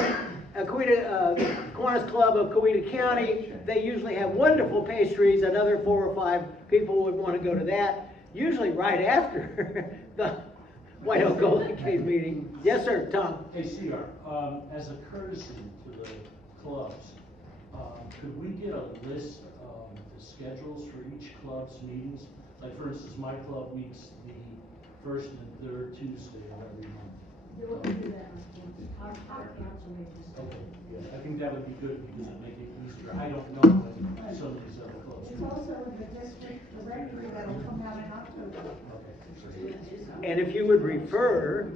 Kiwanis Club of Coweta County, they usually have wonderful pastries. Another 4 or 5 people would want to go to that. Usually right after the White Oak Golden K meeting. Yes, sir, Tom. Hey, CR, as a courtesy to the clubs, could we get a list of the schedules for each club's meetings? Like, for instance, my club meets the 1st and 3rd Tuesday of every month. We'll do that. Our council meetings. Okay, yeah, I think that would be good because it'd make it easier. I don't know what some of these other clubs It's do. also in the district directory that'll come out in October. And if you would refer,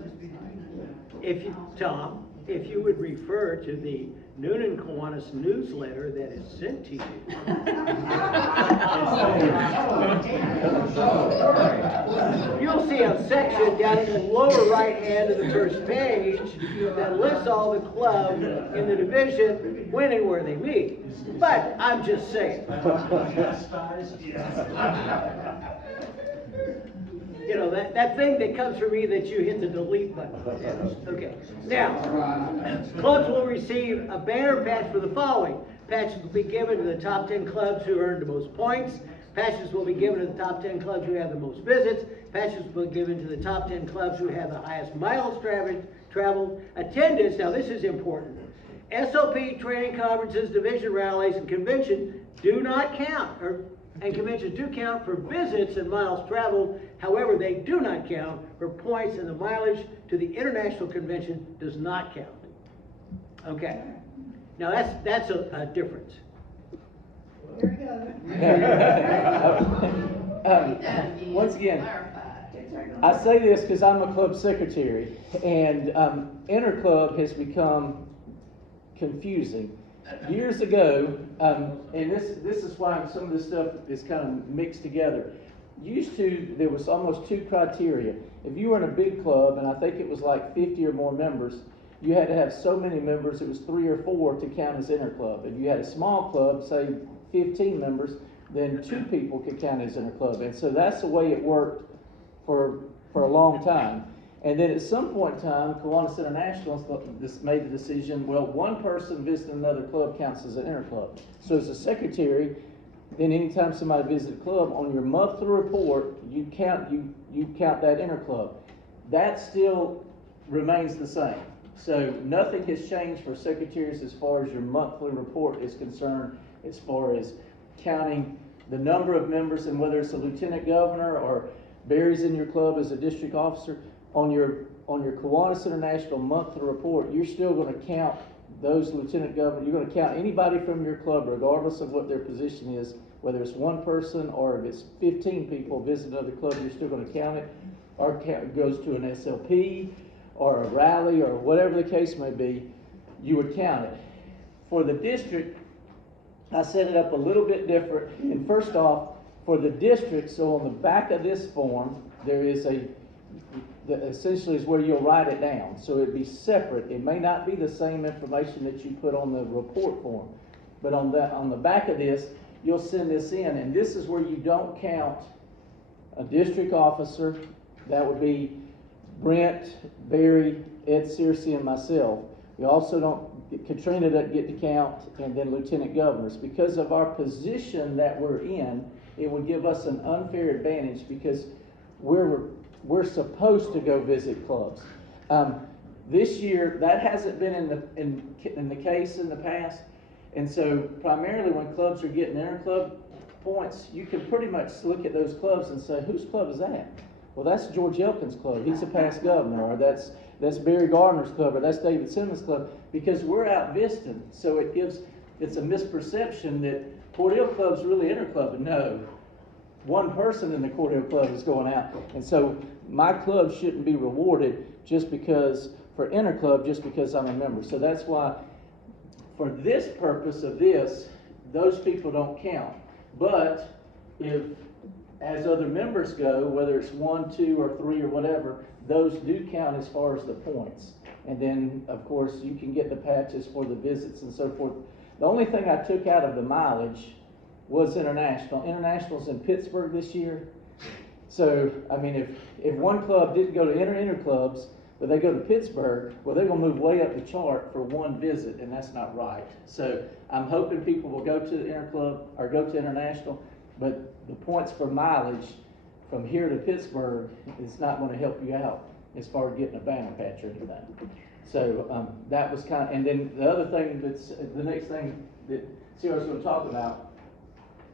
Tom, if you would refer to the Noonan Kiwanis newsletter that is sent to you. You'll see a section down in the lower right hand of the first page that lists all the clubs in the division, when and where they meet. But I'm just saying. You know, that thing that comes from me that you hit the delete button. Yeah, okay. Now, clubs will receive a banner patch for the following. Patches will be given to the top 10 clubs who earned the most points. Patches will be given to the top 10 clubs who have the most visits. Patches will be given to the top 10 clubs who have the highest miles traveled. Attendance, now this is important. SOP, training conferences, division rallies, and convention do not count, and conventions do count for visits and miles traveled. However, they do not count for points, and the mileage to the international convention does not count. Okay. Now that's a difference. There you go. Once again, I say this because I'm a club secretary, and interclub has become confusing. Years ago, and this is why some of this stuff is kind of mixed together. Used to, there was almost two criteria. If you were in a big club, and I think it was like 50 or more members, you had to have so many members, it was 3 or 4 to count as interclub. If you had a small club, say 15 members, then 2 people could count as interclub. And so that's the way it worked for a long time. And then at some point in time, Kiwanis International made the decision, well, one person visiting another club counts as an interclub. So as a secretary, then anytime somebody visits a club, on your monthly report, you count that interclub. That still remains the same. So nothing has changed for secretaries as far as your monthly report is concerned, as far as counting the number of members and whether it's a lieutenant governor or Barry's in your club as a district officer. On your Kiwanis International monthly report, you're still going to count those lieutenant governors. You're going to count anybody from your club, regardless of what their position is, whether it's one person or if it's 15 people visiting another club, you're still going to count it. Or it goes to an SLP or a rally or whatever the case may be, you would count it. For the district, I set it up a little bit different. And first off, for the district, so on the back of this form, there is essentially is where you'll write it down. So it'd be separate. It may not be the same information that you put on the report form, but on the back of this, you'll send this in, and this is where you don't count a district officer. That would be Brent, Barry, Ed Searcy, and myself. You also don't, Katrina doesn't get to count, and then lieutenant governors. Because of our position that we're in, it would give us an unfair advantage because we're supposed to go visit clubs. This year, that hasn't been in the case in the past, and so primarily when clubs are getting interclub points, you can pretty much look at those clubs and say, whose club is that? Well, that's George Elkins' club. He's a past governor, or that's Barry Gardner's club, or that's David Simmons' club, because we're out visiting. So it's a misperception that Cordell Club's really interclub. No, one person in the Cordell Club is going out, and so my club shouldn't be rewarded just because for interclub, just because I'm a member. So that's why, for this purpose of this, those people don't count. But if, as other members go, whether it's 1, 2, or 3 or whatever, those do count as far as the points. And then, of course, you can get the patches for the visits and so forth. The only thing I took out of the mileage was international. International's in Pittsburgh this year. So, I mean, if one club didn't go to interclubs, but they go to Pittsburgh, well, they're going to move way up the chart for one visit, and that's not right. So I'm hoping people will go to the interclub or go to international, but the points for mileage from here to Pittsburgh is not going to help you out as far as getting a banner patch or anything. So that was kind of, and then the other thing the next thing that Sarah's going to talk about,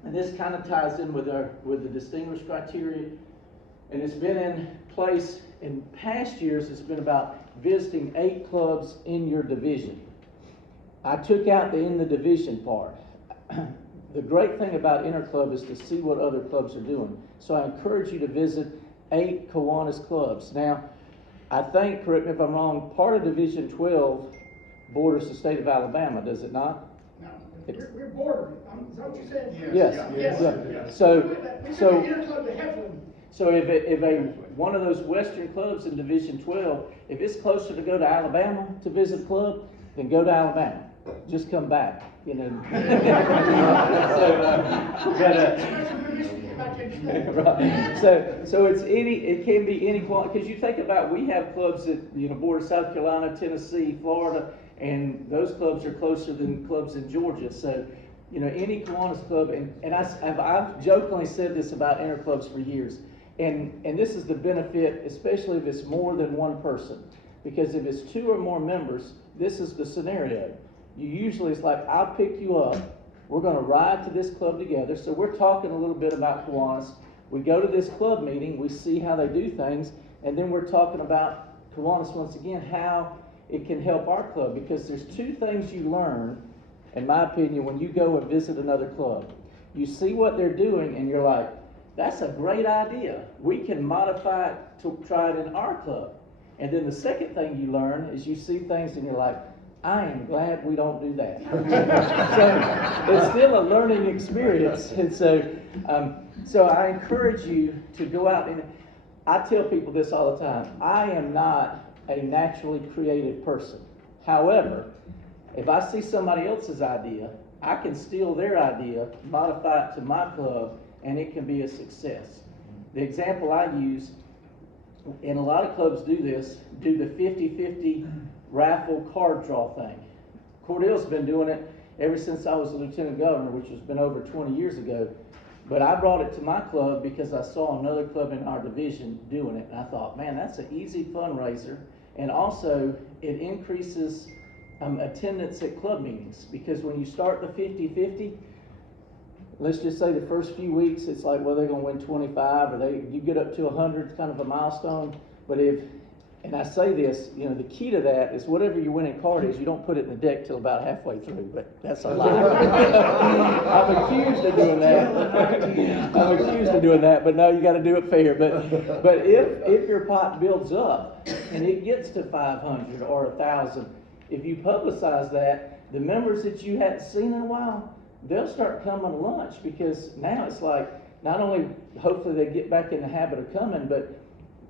and this kind of ties in with the distinguished criteria, and it's been in place in past years. It's been about visiting 8 clubs in your division. I took out the in the division part. The great thing about interclub is to see what other clubs are doing. So I encourage you to visit 8 Kiwanis clubs. Now, I think, correct me if I'm wrong, part of Division 12 borders the state of Alabama, does it not? No, we're bordering, is that what you said? Yes, Yes. yeah. So if one of those western clubs in Division 12, if it's closer to go to Alabama to visit a club, then go to Alabama. Just come back, you know. Right. So it can be any quality, because you think about, we have clubs that, you know, border South Carolina, Tennessee, Florida, and those clubs are closer than clubs in Georgia. So, you know, any Kiwanis club, and I've jokingly said this about interclubs for years, and this is the benefit, especially if it's more than one person, because if it's 2 or more members, this is the scenario. It's like, I'll pick you up, we're gonna ride to this club together, so we're talking a little bit about Kiwanis, we go to this club meeting, we see how they do things, and then we're talking about Kiwanis once again, how it can help our club, because there's 2 things you learn, in my opinion, when you go and visit another club. You see what they're doing and you're like, that's a great idea, we can modify it to try it in our club. And then the second thing you learn is you see things and you're like, I am glad we don't do that. So it's still a learning experience. And so I encourage you to go out, and I tell people this all the time. I am not a naturally creative person. However, if I see somebody else's idea, I can steal their idea, modify it to my club, and it can be a success. The example I use, and a lot of clubs do this, do the 50-50 raffle card draw thing. Cordell's been doing it ever since I was a lieutenant governor, which has been over 20 years ago. But I brought it to my club because I saw another club in our division doing it. And I thought, man, that's an easy fundraiser. And also, it increases attendance at club meetings. Because when you start the 50-50, let's just say the first few weeks, it's like, well, they're going to win 25, or you get up to 100, it's kind of a milestone. But and I say this, you know, the key to that is whatever your winning card is, you don't put it in the deck till about halfway through, but that's a lie. I'm accused of doing that. But no, you got to do it fair. But if your pot builds up and it gets to 500 or 1,000, if you publicize that, the members that you hadn't seen in a while, they'll start coming to lunch, because now it's like, not only hopefully they get back in the habit of coming, but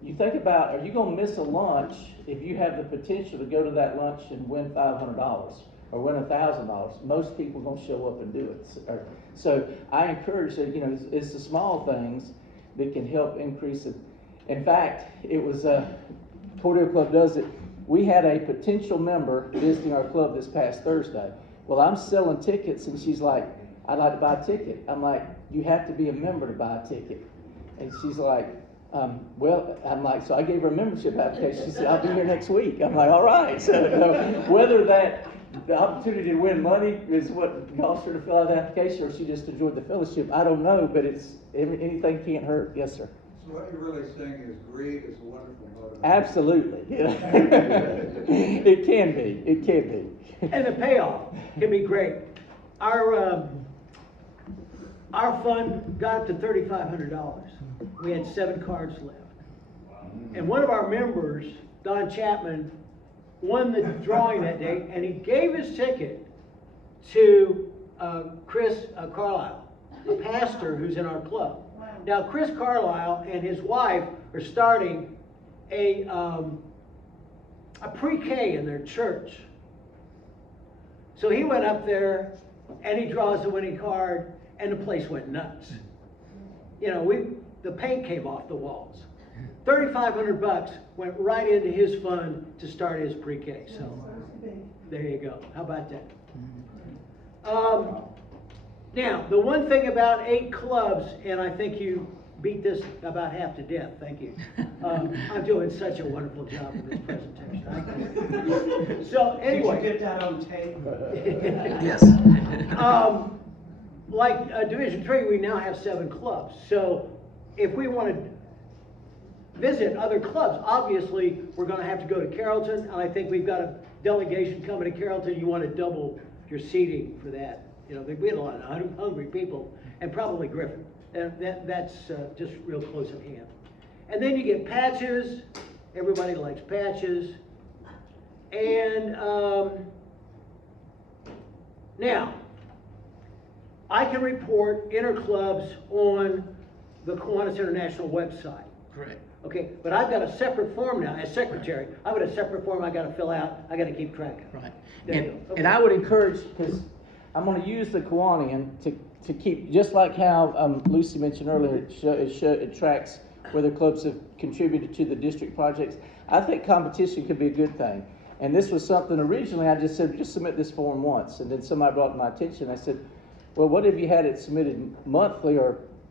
you think about, are you going to miss a lunch if you have the potential to go to that lunch and win $500 or win $1,000? Most people are going to show up and do it. So I encourage that, you know, it's the small things that can help increase it. In fact, it was Cordell Club does it. We had a potential member visiting our club this past Thursday. Well, I'm selling tickets, and she's like, I'd like to buy a ticket. I'm like, you have to be a member to buy a ticket. And she's like, well, I'm like, so I gave her a membership application. She said, I'll be here next week. I'm like, all right. So whether the opportunity to win money is what caused her to fill out the application, or she just enjoyed the fellowship, I don't know, but anything can't hurt. Yes, sir. So what you're really saying is greed is a wonderful motivator. Absolutely. It can be. It can be. And the payoff can be great. Our fund got up to $3,500. We had 7 cards left. And one of our members, Don Chapman, won the drawing that day, and he gave his ticket to Chris Carlisle, a pastor who's in our club. Now, Chris Carlisle and his wife are starting a pre-K in their church. So he went up there, and he draws the winning card, and the place went nuts. You know, the paint came off the walls. $3,500 went right into his fund to start his pre-K. So there you go. How about that? Now, the one thing about 8 clubs, and I think you beat this about half to death. Thank you. I'm doing such a wonderful job in this presentation. So anyway. Did you get that on tape? Yes. Like Division 3, we now have 7 clubs. So if we want to visit other clubs, obviously we're going to have to go to Carrollton, and I think we've got a delegation coming to Carrollton. You want to double your seating for that. You know, we had a lot of hungry people, and probably Griffin. And that's just real close at hand. And then you get patches. Everybody likes patches. And Now, I can report interclubs on the Kiwanis International website. Correct. Okay, but I've got a separate form now, as secretary, I've got a separate form I gotta fill out, I gotta keep track of. Right. There you And, go. and I would encourage, because I'm gonna use the Kiwanian to keep, just like how, Lucy mentioned earlier, it tracks whether clubs have contributed to the district projects. I think competition could be a good thing. And this was something originally I just said, just submit this form once. And then somebody brought it to my attention. I said, well, what if you had it submitted monthly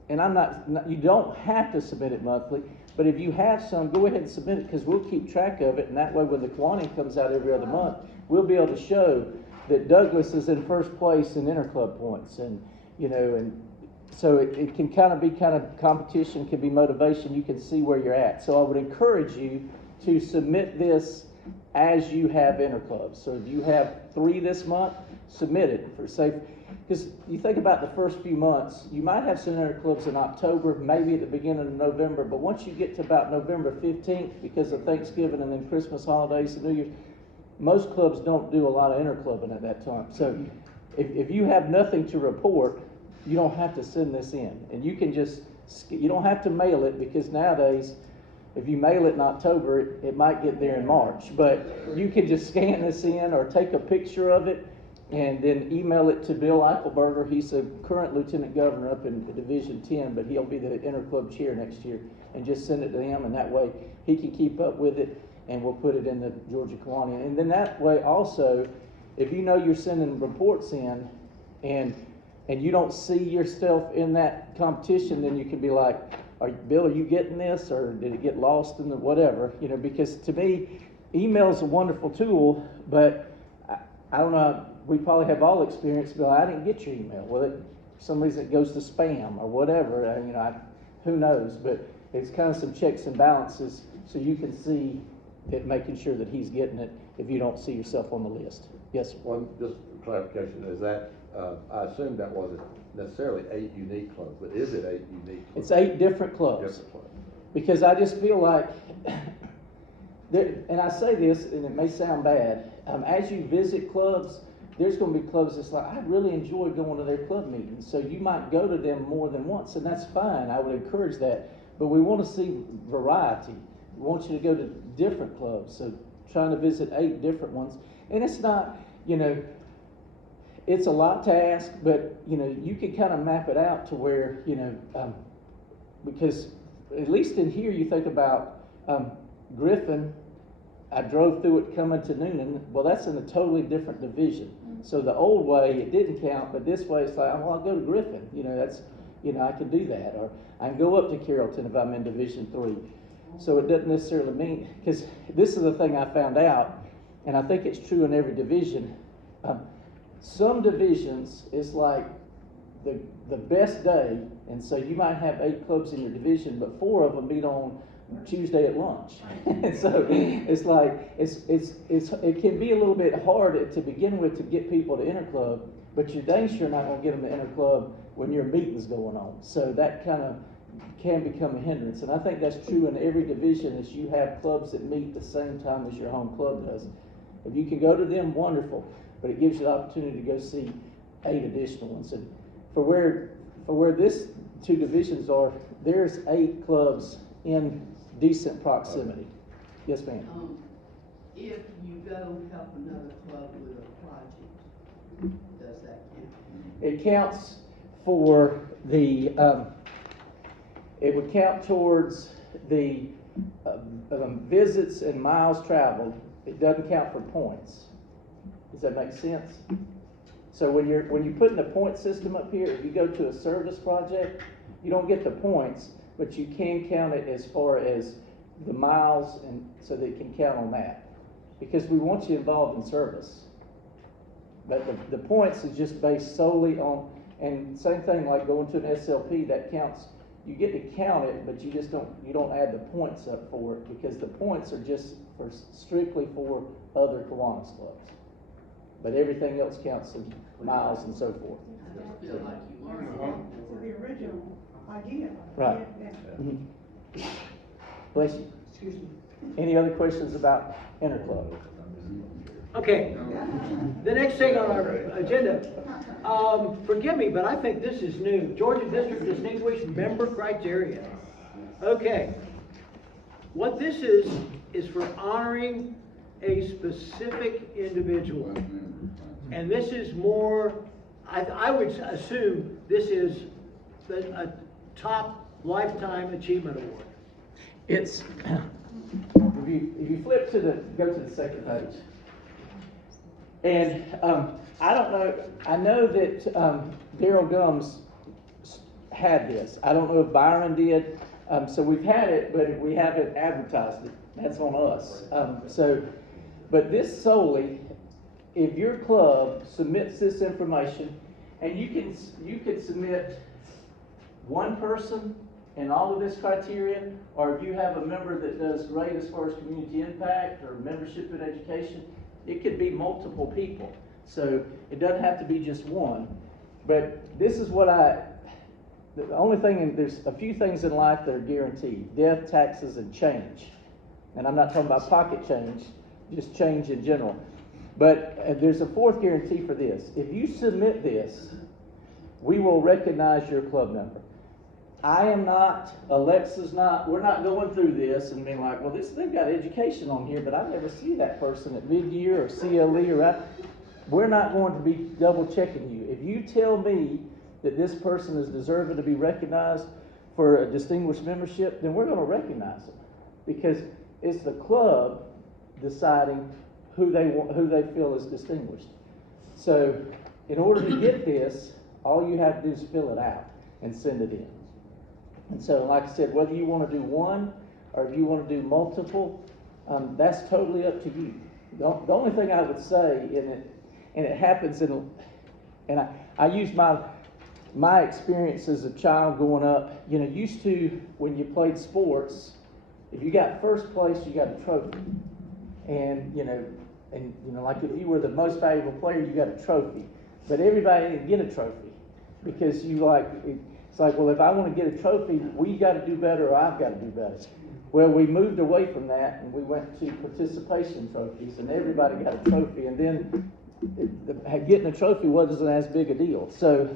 and I'm not, you don't have to submit it monthly, but if you have some, go ahead and submit it because we'll keep track of it. And that way when the Kiwanian comes out every other month, we'll be able to show that Douglas is in first place in interclub points. And, you know, and so it can kind of be competition, can be motivation. You can see where you're at. So I would encourage you to submit this as you have interclubs. So if you have 3 this month, submit it for safe. Because you think about the first few months, you might have some interclubs in October, maybe at the beginning of November, but once you get to about November 15th, because of Thanksgiving and then Christmas holidays and New Year's, most clubs don't do a lot of interclubbing at that time. So if you have nothing to report, you don't have to send this in. And you can just, you don't have to mail it, because nowadays, if you mail it in October, it might get there in March. But you can just scan this in or take a picture of it and then email it to Bill Eichelberger. He's the current lieutenant governor up in Division 10, but he'll be the interclub chair next year. And just send it to him, and that way he can keep up with it, and we'll put it in the Georgia Kiwanian. And then that way also, if you know you're sending reports in and you don't see yourself in that competition, then you can be like, Bill, are you getting this, or did it get lost in the whatever? You know, because to me, email's a wonderful tool, but I don't know, we probably have all experienced, Bill, I didn't get your email. Well, some reason it goes to spam or whatever, you know, who knows, but it's kind of some checks and balances so you can see it, making sure that he's getting it if you don't see yourself on the list. Yes, sir. One, just clarification, is that, I assume that wasn't necessarily 8 unique clubs, but is it 8 unique clubs? It's 8 different clubs. Different clubs. Because I just feel like, and I say this, and it may sound bad, as you visit clubs, there's going to be clubs that's like, I really enjoy going to their club meetings. So you might go to them more than once, and that's fine. I would encourage that. But we want to see variety. We want you to go to different clubs. So trying to visit 8 different ones. And it's not, you know, it's a lot to ask, but, you know, you can kind of map it out to where, you know, because at least in here you think about Griffin. I drove through it coming to Noonan. Well, that's in a totally different division. So the old way, it didn't count, but this way it's like, well, I'll go to Griffin. You know, that's, you know, I can do that. Or I can go up to Carrollton if I'm in Division 3. So it doesn't necessarily mean, because this is the thing I found out, and I think it's true in every division. Some divisions, it's like the best day, and so you might have 8 clubs in your division, but 4 of them meet on Tuesday at lunch. And so it's like, it can be a little bit hard to begin with to get people to interclub, but you're dang sure not going to get them to interclub when your meeting's going on. So that kind of can become a hindrance. And I think that's true in every division, is you have clubs that meet the same time as your home club does. If you can go to them, wonderful, but it gives you the opportunity to go see 8 additional ones. And for where this 2 divisions are, there's 8 clubs in decent proximity. Yes, ma'am. If you go help another club with a project, does that count? It counts for the, it would count towards the visits and miles traveled. It doesn't count for points. Does that make sense? So when you put in the point system up here, if you go to a service project, you don't get the points, but you can count it as far as the miles, and so that it can count on that. Because we want you involved in service. But the points is just based solely on, and same thing like going to an SLP, that counts. You get to count it, but you just don't add the points up for it, because the points are just strictly for other Kiwanis clubs. But everything else counts in miles and so forth. I just feel like you are. So the original idea. Right. Yeah. Bless you. Excuse me. Any other questions about interclub? Okay, the next thing on our agenda, forgive me, but I think this is new. Georgia District Distinguished Member Criteria. Okay. What this is for honoring a specific individual. And this is more, I would assume this is a top lifetime achievement award. It's, if you flip to go to the second page. And I don't know, I know that Daryl Gums had this. I don't know if Byron did. So we've had it, but we haven't advertised it. That's on us. But this solely, if your club submits this information, and you can submit one person in all of this criteria, or if you have a member that does great as far as community impact or membership in education, it could be multiple people. So it doesn't have to be just one. But this is what the only thing, there's a few things in life that are guaranteed: death, taxes, and change. And I'm not talking about pocket change, just change in general. But there's a fourth guarantee for this. If you submit this, we will recognize your club member. I am not, Alexa's not, we're not going through this and being like, well, they've got education on here, but I never see that person at mid-year or CLE or we're not going to be double checking you. If you tell me that this person is deserving to be recognized for a distinguished membership, then we're going to recognize them, because it's the club deciding who they feel is distinguished. So in order to get this, all you have to do is fill it out and send it in. And so, like I said, whether you want to do one or if you want to do multiple, that's totally up to you. The only thing I would say, and it happens and I use my experience as a child growing up, used to, when you played sports, if you got first place, you got a trophy. And like if you were the most valuable player, you got a trophy. But everybody didn't get a trophy, because it's like, well, if I want to get a trophy, we got to do better, or I've got to do better. Well, we moved away from that, and we went to participation trophies, and everybody got a trophy, and then getting a trophy wasn't as big a deal. So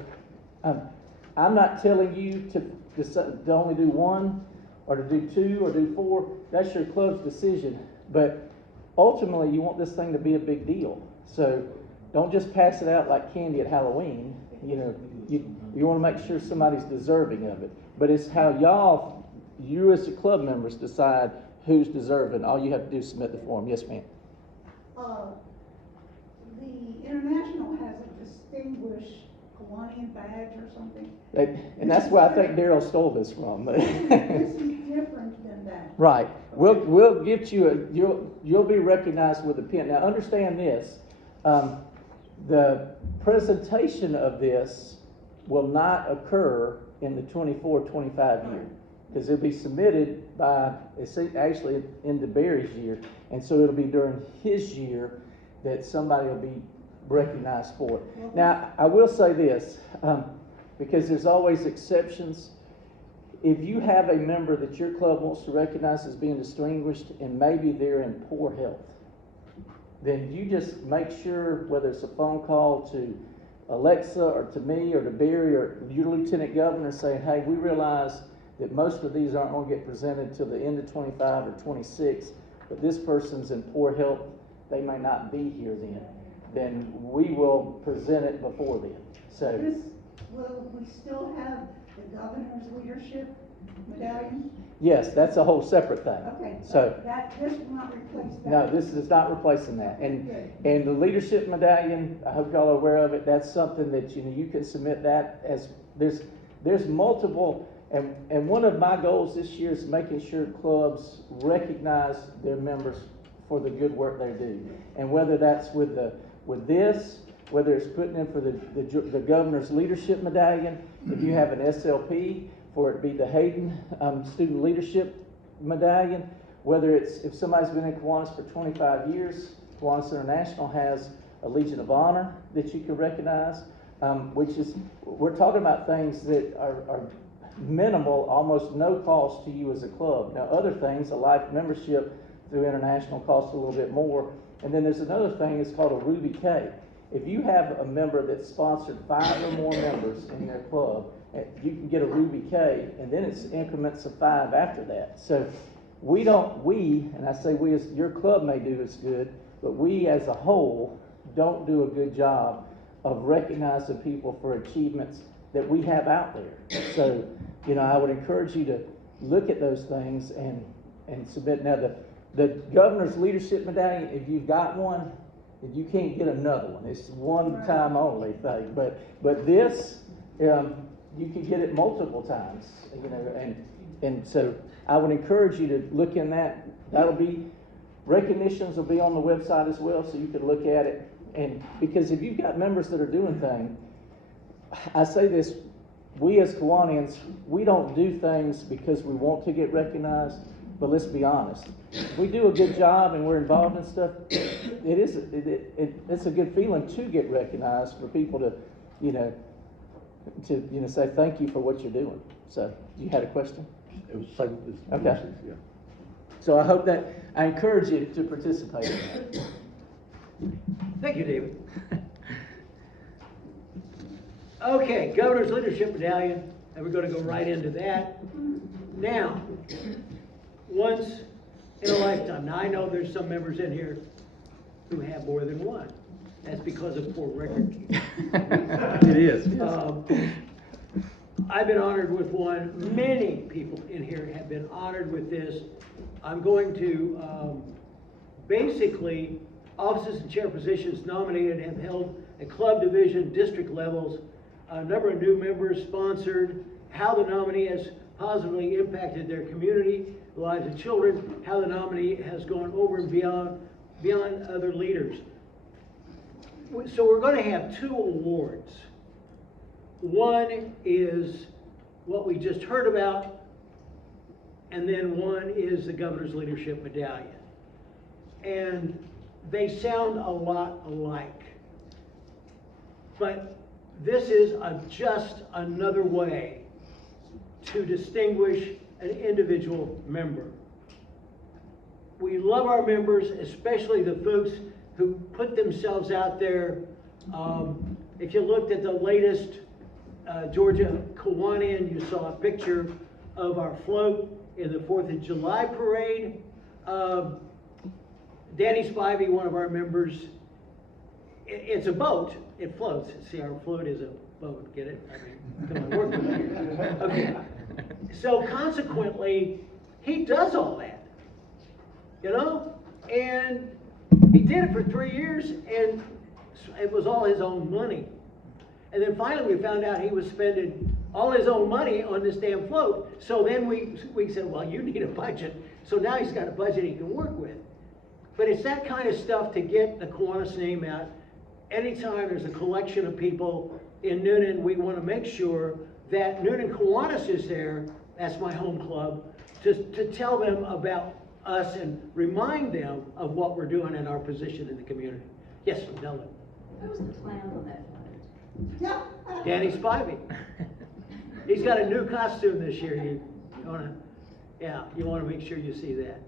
I'm not telling you to only do one, or to do two, or do four. That's your club's decision. But ultimately, you want this thing to be a big deal. So don't just pass it out like candy at Halloween. You want to make sure somebody's deserving of it. But it's how you as the club members decide who's deserving. All you have to do is submit the form. Yes, ma'am. The International has a distinguished Kiwanis badge or something. And that's where I think Daryl stole this from. This is different than that. Right. We'll get you you'll be recognized with a pin. Now understand this. The presentation of this will not occur in the 24-25 year, because it'll be submitted actually into Barry's year, and so it'll be during his year that somebody will be recognized for it. Now, I will say this, because there's always exceptions. If you have a member that your club wants to recognize as being distinguished, and maybe they're in poor health, then you just make sure, whether it's a phone call to Alexa or to me or to Barry or your lieutenant governor, saying, hey, we realize that most of these aren't going to get presented till the end of 25 or 26, but this person's in poor health, they may not be here then we will present it before then. So will we still have the governor's leadership medallion? yes, that's a whole separate thing. Okay, so this will not replace that. No, this is not replacing that. And the leadership medallion, I hope y'all are aware of it. That's something that you can submit that as there's multiple. And one of my goals this year is making sure clubs recognize their members for the good work they do. And whether that's with this, whether it's putting in for the governor's leadership medallion, if you have an SLP, for it be the Hayden Student Leadership Medallion, whether if somebody's been in Kiwanis for 25 years, Kiwanis International has a Legion of Honor that you can recognize, we're talking about things that are minimal, almost no cost to you as a club. Now other things, a life membership through International costs a little bit more, And then there's another thing, it's called a Ruby K. If you have a member that's sponsored 5 or more members in their club, you can get a Ruby K, and then it's increments of 5 after that. So and I say we as your club may do as good, but we as a whole don't do a good job of recognizing people for achievements that we have out there. So, I would encourage you to look at those things and submit. Now, the governor's leadership medallion, if you've got one, you can't get another one. It's one time only thing. But this, you can get it multiple times, and so I would encourage you to look in that. Recognitions will be on the website as well, so you can look at it. And because if you've got members that are doing things, I say this, we as Kiwanians, we don't do things because we want to get recognized, but let's be honest. If we do a good job and we're involved in stuff, it's a good feeling to get recognized, for people to say thank you for what you're doing. So, you had a question? It was same. Okay. Yeah. So I encourage you to participate in that. Thank you, David. Okay, Governor's Leadership Medallion, and we're going to go right into that. Now, once in a lifetime. Now, I know there's some members in here who have more than one. That's because of poor record keeping. It is. I've been honored with one. Many people in here have been honored with this. I'm going to basically, offices and chair positions nominated have held at club, division, district levels. A number of new members sponsored, how the nominee has positively impacted their community, the lives of children, how the nominee has gone over and beyond other leaders. So we're going to have 2 awards. One is what we just heard about, and then one is the Governor's Leadership Medallion. And they sound a lot alike. But this is just another way to distinguish an individual member. We love our members, especially the folks who put themselves out there. If you looked at the latest Georgia Kiwanian, you saw a picture of our float in the 4th of July parade. Danny Spivey, one of our members, it's a boat, it floats. See, our float is a boat, get it? I mean, come on, work with me. Okay. So consequently, he does all that, and he did it for 3 years, and it was all his own money. And then finally we found out he was spending all his own money on this damn float. So then we said, well, you need a budget. So now he's got a budget he can work with. But it's that kind of stuff to get the Kiwanis name out. Anytime there's a collection of people in Noonan, we want to make sure that Noonan Kiwanis is there, that's my home club, to tell them about us and remind them of what we're doing in our position in the community. Yes, Nella. Who was the clown on that float? Danny Spivey. He's got a new costume this year. You want to make sure you see that.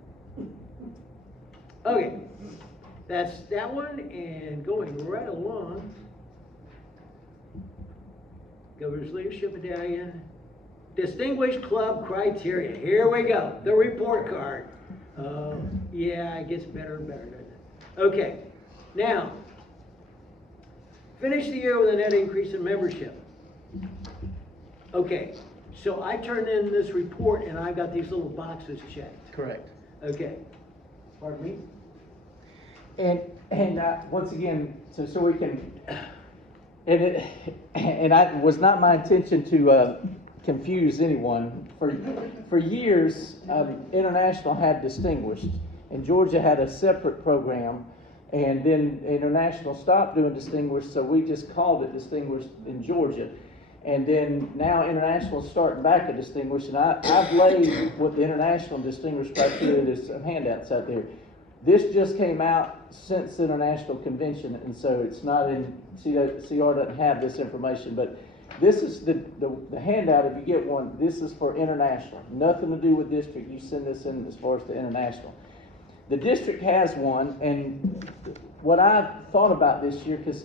Okay, that's that one, and going right along, Governor's Leadership Medallion, Distinguished Club Criteria. Here we go, the report card. Yeah, it gets better and better, doesn't it? Okay, now, finish the year with a net increase in membership. Okay, so I turned in this report and I got these little boxes checked. Correct. Okay. Pardon me? And once again, so we can, and I was not my intention to confuse anyone. For years, International had Distinguished, and Georgia had a separate program, and then International stopped doing Distinguished, so we just called it Distinguished in Georgia. And then now International is starting back at Distinguished, and I've laid what the International Distinguished criteria, there's some handouts out there. This just came out since the International Convention, and so it's not in, CR doesn't have this information, but this is the handout, if you get one, this is for International. Nothing to do with district, you send this in as far as the International. The district has one, and what I thought about this year, because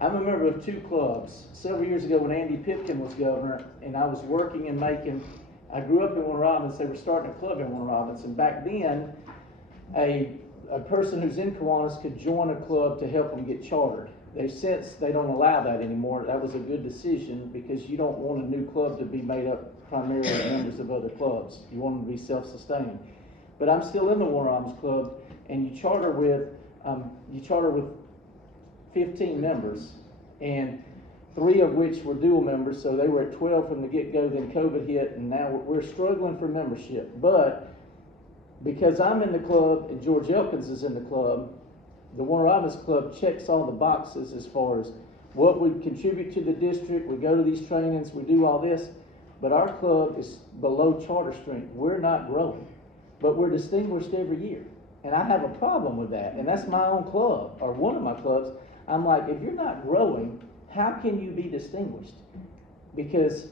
I'm a member of 2 clubs. Several years ago when Andy Pipkin was governor, and I was working in Macon, I grew up in Warner Robins. They were starting a club in Warner Robins, and back then, a person who's in Kiwanis could join a club to help them get chartered. They don't allow that anymore. That was a good decision, because you don't want a new club to be made up primarily of members of other clubs. You want them to be self-sustaining. But I'm still in the Warner Robins Club, and you charter with 15 members, and 3 of which were dual members, so they were at 12 from the get-go. Then COVID hit, and now we're struggling for membership. But because I'm in the club and George Elkins is in the club, the Warner Robins Club checks all the boxes as far as what we contribute to the district. We go to these trainings, we do all this, but our club is below charter strength. We're not growing, but we're distinguished every year. And I have a problem with that, and that's my own club, or one of my clubs. I'm like, if you're not growing, how can you be distinguished? Because,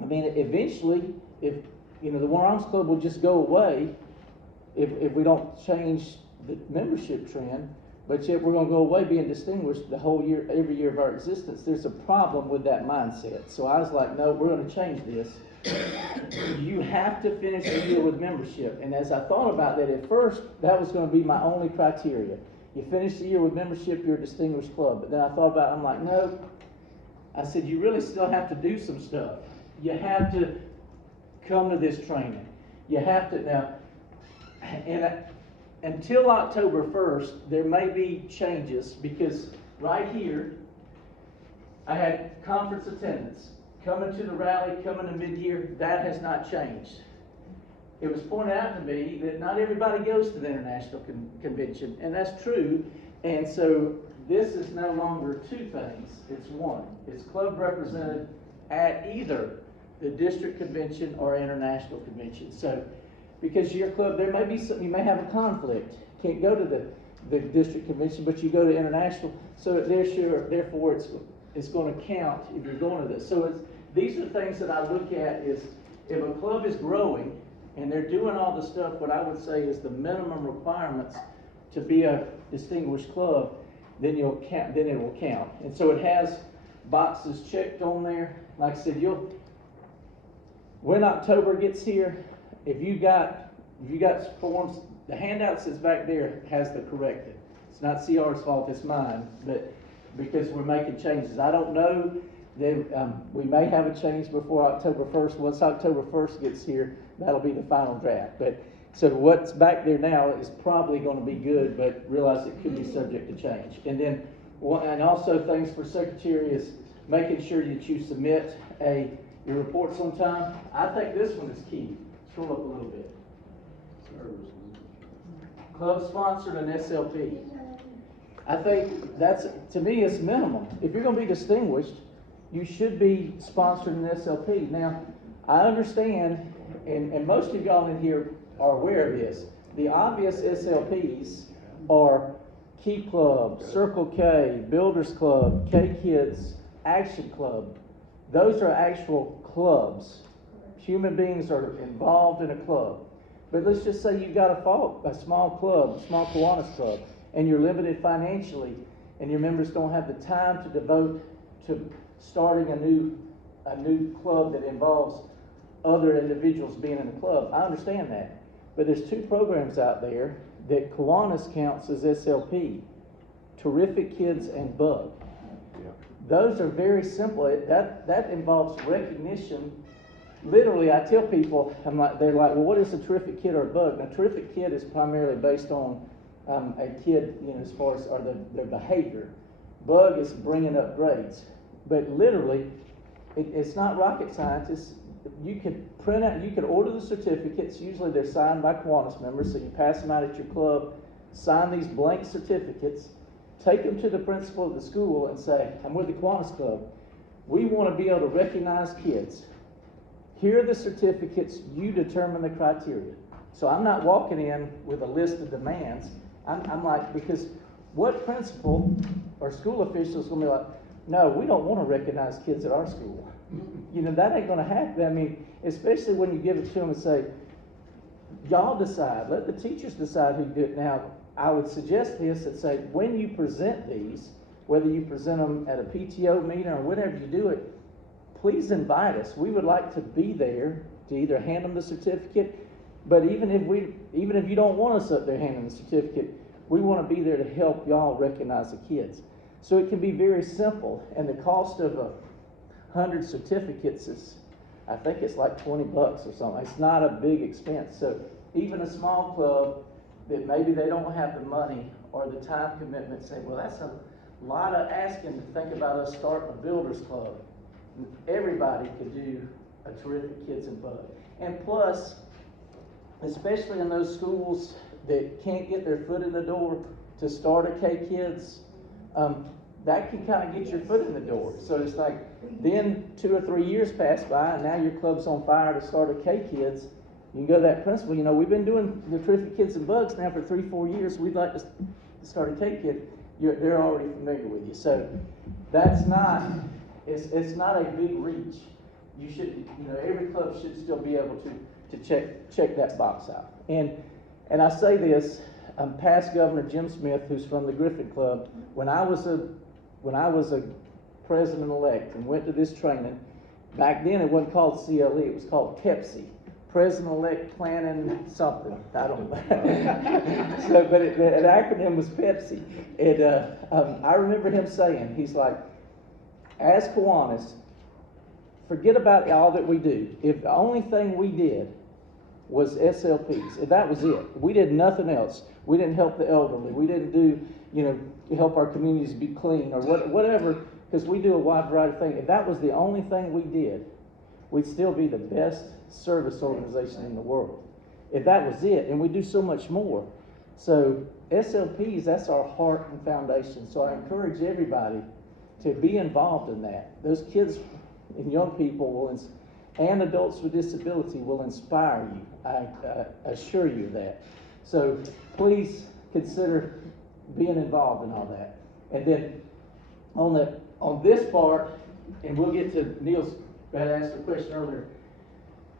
I mean, eventually, if, the Warner Robins Club will just go away if we don't change the membership trend, but yet we're going to go away being distinguished the whole year, every year of our existence. There's a problem with that mindset. So I was like, no, we're going to change this. You have to finish the year with membership. And as I thought about that at first, that was going to be my only criteria. You finish the year with membership, you're a distinguished club. But then I thought about it, I'm like, no. I said, you really still have to do some stuff. You have to come to this training. You have to, now, until October 1st, there may be changes, because right here, I had conference attendance. Coming to the rally, coming to mid-year, that has not changed. It was pointed out to me that not everybody goes to the international convention, and that's true. And so this is no longer 2 things, it's 1. It's club represented at either the district convention or international convention. So, because your club, there may be some, you may have a conflict. Can't go to the district convention, but you go to international. So therefore it's going to count if you're going to this. So these are things that I look at is, if a club is growing and they're doing all the stuff, what I would say is the minimum requirements to be a distinguished club, then it will count. And so it has boxes checked on there. Like I said, when October gets here, if you got forms, the handouts that's back there has the corrected. It's not CR's fault, it's mine, but because we're making changes. I don't know, we may have a change before October 1st. Once October 1st gets here, that'll be the final draft. But so what's back there now is probably going to be good, but realize it could be subject to change. And then, and also things for secretary is making sure that you submit your reports on time. I think this one is key. Scroll up a little bit. Club sponsored an SLP. I think that's, to me, it's minimum. If you're going to be distinguished, you should be sponsored an SLP. Now, I understand, and most of y'all in here are aware of this. The obvious SLPs are Key Club, Circle K, Builders Club, K Kids, Action Club. Those are actual clubs. Human beings are involved in a club. But let's just say you've got a small club, a small Kiwanis club, and you're limited financially, and your members don't have the time to devote to starting a new club that involves other individuals being in the club. I understand that. But there's 2 programs out there that Kiwanis counts as SLP, Terrific Kids and Bug. Yeah. Those are very simple. That involves recognition. Literally, I tell people, they're like, well, what is a terrific kid or a bug? Now, terrific kid is primarily based on a kid, as far as their behavior. Bug is bringing up grades. But literally, it's not rocket science. You could print out, you could order the certificates. Usually they're signed by Kiwanis members, so you pass them out at your club, sign these blank certificates, take them to the principal of the school and say, I'm with the Kiwanis Club. We want to be able to recognize kids. Here are the certificates, you determine the criteria. So I'm not walking in with a list of demands. I'm like, because what principal or school official is going to be like, no, we don't want to recognize kids at our school. That ain't going to happen. I mean, especially when you give it to them and say, y'all decide, let the teachers decide who do it. Now, I would suggest this, that say, when you present these, whether you present them at a PTO meeting or whatever you do it, please invite us. We would like to be there to either hand them the certificate, but even if you don't want us up there handing the certificate, we want to be there to help y'all recognize the kids. So it can be very simple, and the cost of 100 certificates is, I think it's like $20 or something. It's not a big expense. So even a small club that maybe they don't have the money or the time commitment, say, well, that's a lot of asking to think about us starting a builders club. Everybody could do a terrific Kids and Bug. And plus, especially in those schools that can't get their foot in the door to start a K-Kids, that can kind of get your foot in the door. So it's like, then 2 or 3 years pass by, and now your club's on fire to start a K-Kids. You can go to that principal, we've been doing the Terrific Kids and Bugs now for 3-4 years. We'd like to start a K-Kid. They're already familiar with you. So that's not, it's not a big reach. You should, every club should still be able to check that box out. And I say this, past Governor Jim Smith, who's from the Griffin Club, when I was a president-elect and went to this training, back then it wasn't called CLE, it was called Pepsi. President-elect planning something, I don't know. So, but the acronym was Pepsi. And I remember him saying, he's like, as Kiwanis, forget about all that we do. If the only thing we did was SLPs, if that was it, we did nothing else. We didn't help the elderly. We didn't do, help our communities be clean or whatever, because we do a wide variety of things. If that was the only thing we did, we'd still be the best service organization in the world. If that was it, and we do so much more. So SLPs, that's our heart and foundation. So I encourage everybody to be involved in that. Those kids and young people and adults with disability will inspire you. I assure you of that. So please consider being involved in all that. And then on this part, and we'll get to Neil's had asked a question earlier.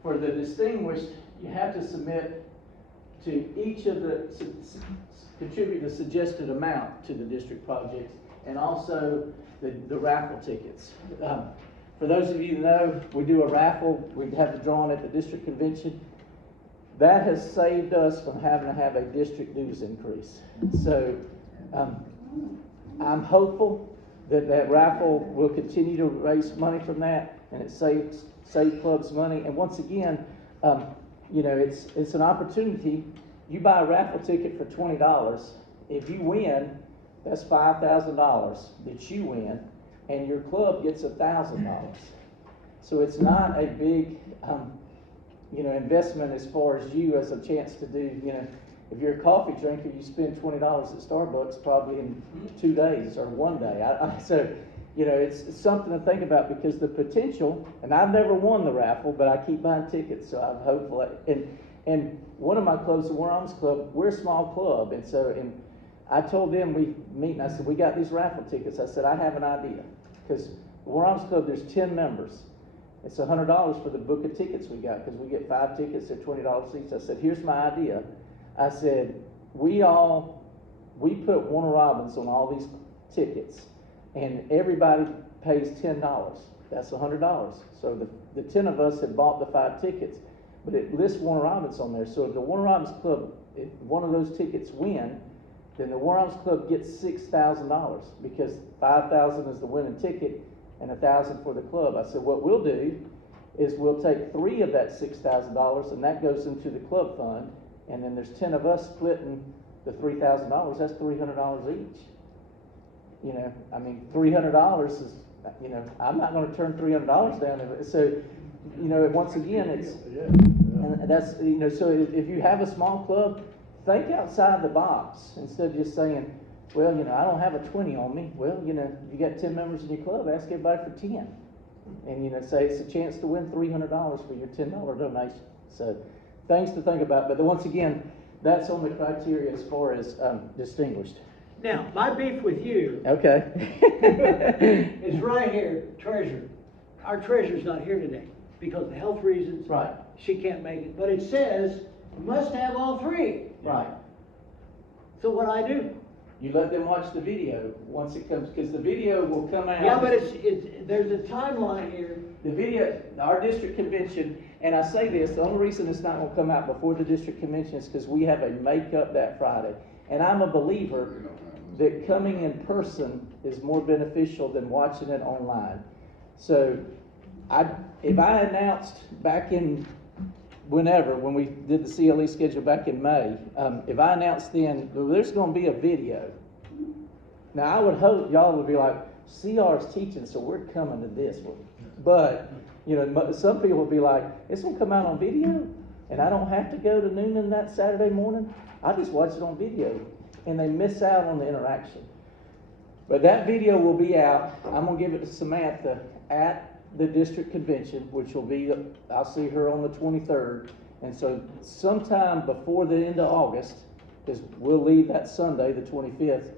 For the distinguished, you have to submit to each of the contribute a suggested amount to the district projects, and also the raffle tickets. For those of you who know, we do a raffle. We have it drawn at the district convention. That has saved us from having to have a district dues increase. So I'm hopeful that raffle will continue to raise money from that, and it saves clubs money. And once again, it's an opportunity. You buy a raffle ticket for $20. If you win, that's $5,000 that you win, and your club gets $1,000. So it's not a big, investment as far as you as a chance to do, if you're a coffee drinker, you spend $20 at Starbucks probably in 2 days or 1 day. So it's something to think about, because the potential, and I've never won the raffle, but I keep buying tickets, so I'm hopeful. And one of my clubs, the War Arms Club, we're a small club, and I told them we meet, and I said, we got these raffle tickets. I said, I have an idea, because the War Arms Club, there's 10 members. It's $100 for the book of tickets we got, because we get 5 tickets at $20 each. I said, here's my idea. I said, we put Warner Robins on all these tickets, and everybody pays $10. That's $100. So the 10 of us had bought the 5 tickets, but it lists Warner Robins on there. So if the Warner Robins Club, if one of those tickets win, then the Warner Robins Club gets $6,000, because $5,000 is the winning ticket and $1,000 for the club. I said, what we'll do is we'll take 3 of that $6,000, and that goes into the club fund. And then there's 10 of us splitting the $3,000. That's $300 each. $300 is, I'm not going to turn $300 down. So, once again, it's, and that's, so if you have a small club, think outside the box instead of just saying, well, I don't have a 20 on me. Well, you got 10 members in your club, ask everybody for 10. And, say it's a chance to win $300 for your $10 donation. So, things to think about, but once again, that's on the criteria as far as distinguished. Now, my beef with you. Okay. is right here, treasurer. Our treasurer's not here today because of health reasons. Right. She can't make it, but it says must have all three. Right. So what do? You let them watch the video once it comes, because the video will come out. Yeah, but there's a timeline here. The video, our district convention, and I say this, the only reason it's not gonna come out before the district convention is because we have a makeup that Friday. And I'm a believer that coming in person is more beneficial than watching it online. So if I announced back in whenever, when we did the CLE schedule back in May, if I announced then, well, there's gonna be a video. Now, I would hope y'all would be like, CR's teaching, so we're coming to this one. But, you know, some people will be like, it's gonna come out on video, and I don't have to go to Noonan that Saturday morning. I just watch it on video, and they miss out on the interaction. But that video will be out. I'm gonna give it to Samantha at the district convention, which will be, I'll see her on the 23rd. And so sometime before the end of August, because we'll leave that Sunday, the 25th,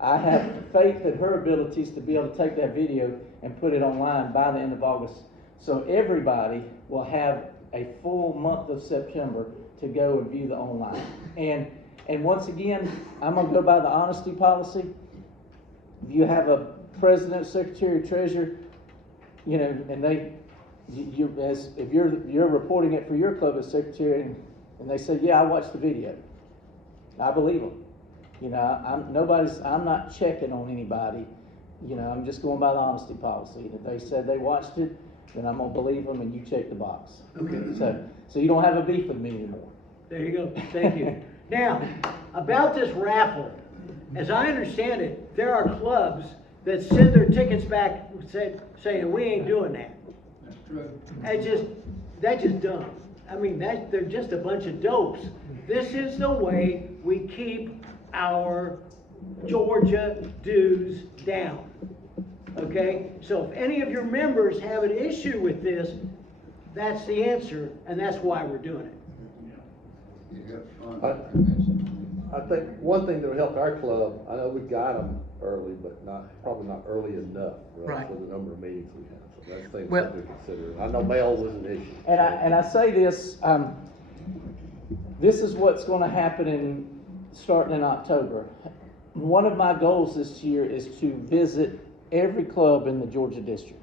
I have faith in her abilities to be able to take that video and put it online by the end of August. So everybody will have a full month of September to go and view the online. And once again, I'm gonna go by the honesty policy. If you have a president, secretary, treasurer, you know, and if you're reporting it for your club as secretary, and they say, yeah, I watched the video, I believe them. You know, I'm not checking on anybody. You know, I'm just going by the honesty policy. If they said they watched it, then I'm gonna believe them, and you check the box. Okay. So you don't have a beef with me anymore. There you go. Thank you. Now, about this raffle, as I understand it, there are clubs that send their tickets back saying we ain't doing that. That's true. That's just dumb. I mean, they're just a bunch of dopes. This is the way we keep our Georgia dues down. Okay? So if any of your members have an issue with this, that's the answer, and that's why we're doing it. I think one thing that would help our club, I know we got them early, but probably not early enough Right. for the number of meetings we have. So that's things Well- to consider. I know mail was an issue. And I say this, this is what's gonna happen starting in October. One of my goals this year is to visit every club in the Georgia district.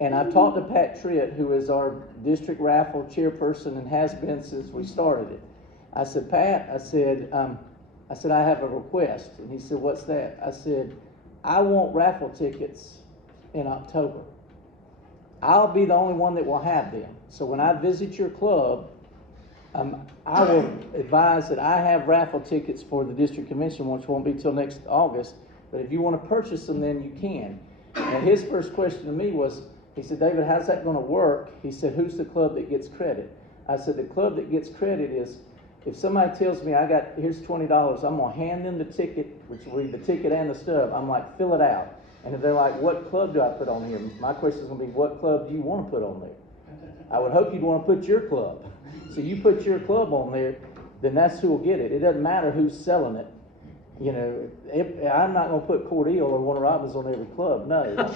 And I've talked to Pat Tritt, who is our district raffle chairperson and has been since we started it. I said, Pat, I said, I have a request. And he said, what's that? I said, I want raffle tickets in October. I'll be the only one that will have them. So when I visit your club, I will advise that I have raffle tickets for the district convention, which won't be till next August. But if you want to purchase them, then you can. And his first question to me was, he said, David, how's that going to work? He said, who's the club that gets credit? I said, the club that gets credit is, if somebody tells me here's $20, I'm going to hand them the ticket, which will be the ticket and the stub. I'm like, fill it out. And if they're like, what club do I put on here? My question is going to be, what club do you want to put on there? I would hope you'd want to put your club. So you put your club on there, then that's who will get it. It doesn't matter who's selling it. You know, I'm not going to put Cordial or Warner Robins on every club. No,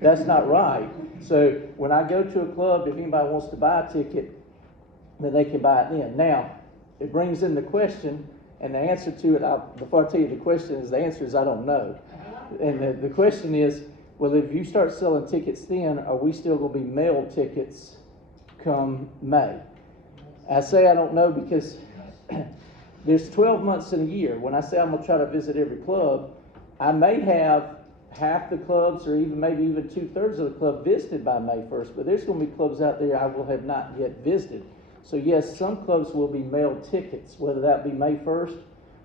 that's not right. So when I go to a club, if anybody wants to buy a ticket, then they can buy it then. Now, it brings in the question, and the answer to it, before I tell you the question, the answer is I don't know. And the question is, well, if you start selling tickets then, are we still going to be mailed tickets come May? I say I don't know because there's 12 months in a year. When I say I'm going to try to visit every club, I may have half the clubs or maybe even 2/3 of the club visited by May 1st, but there's going to be clubs out there I will have not yet visited. So yes, some clubs will be mailed tickets, whether that be May 1st.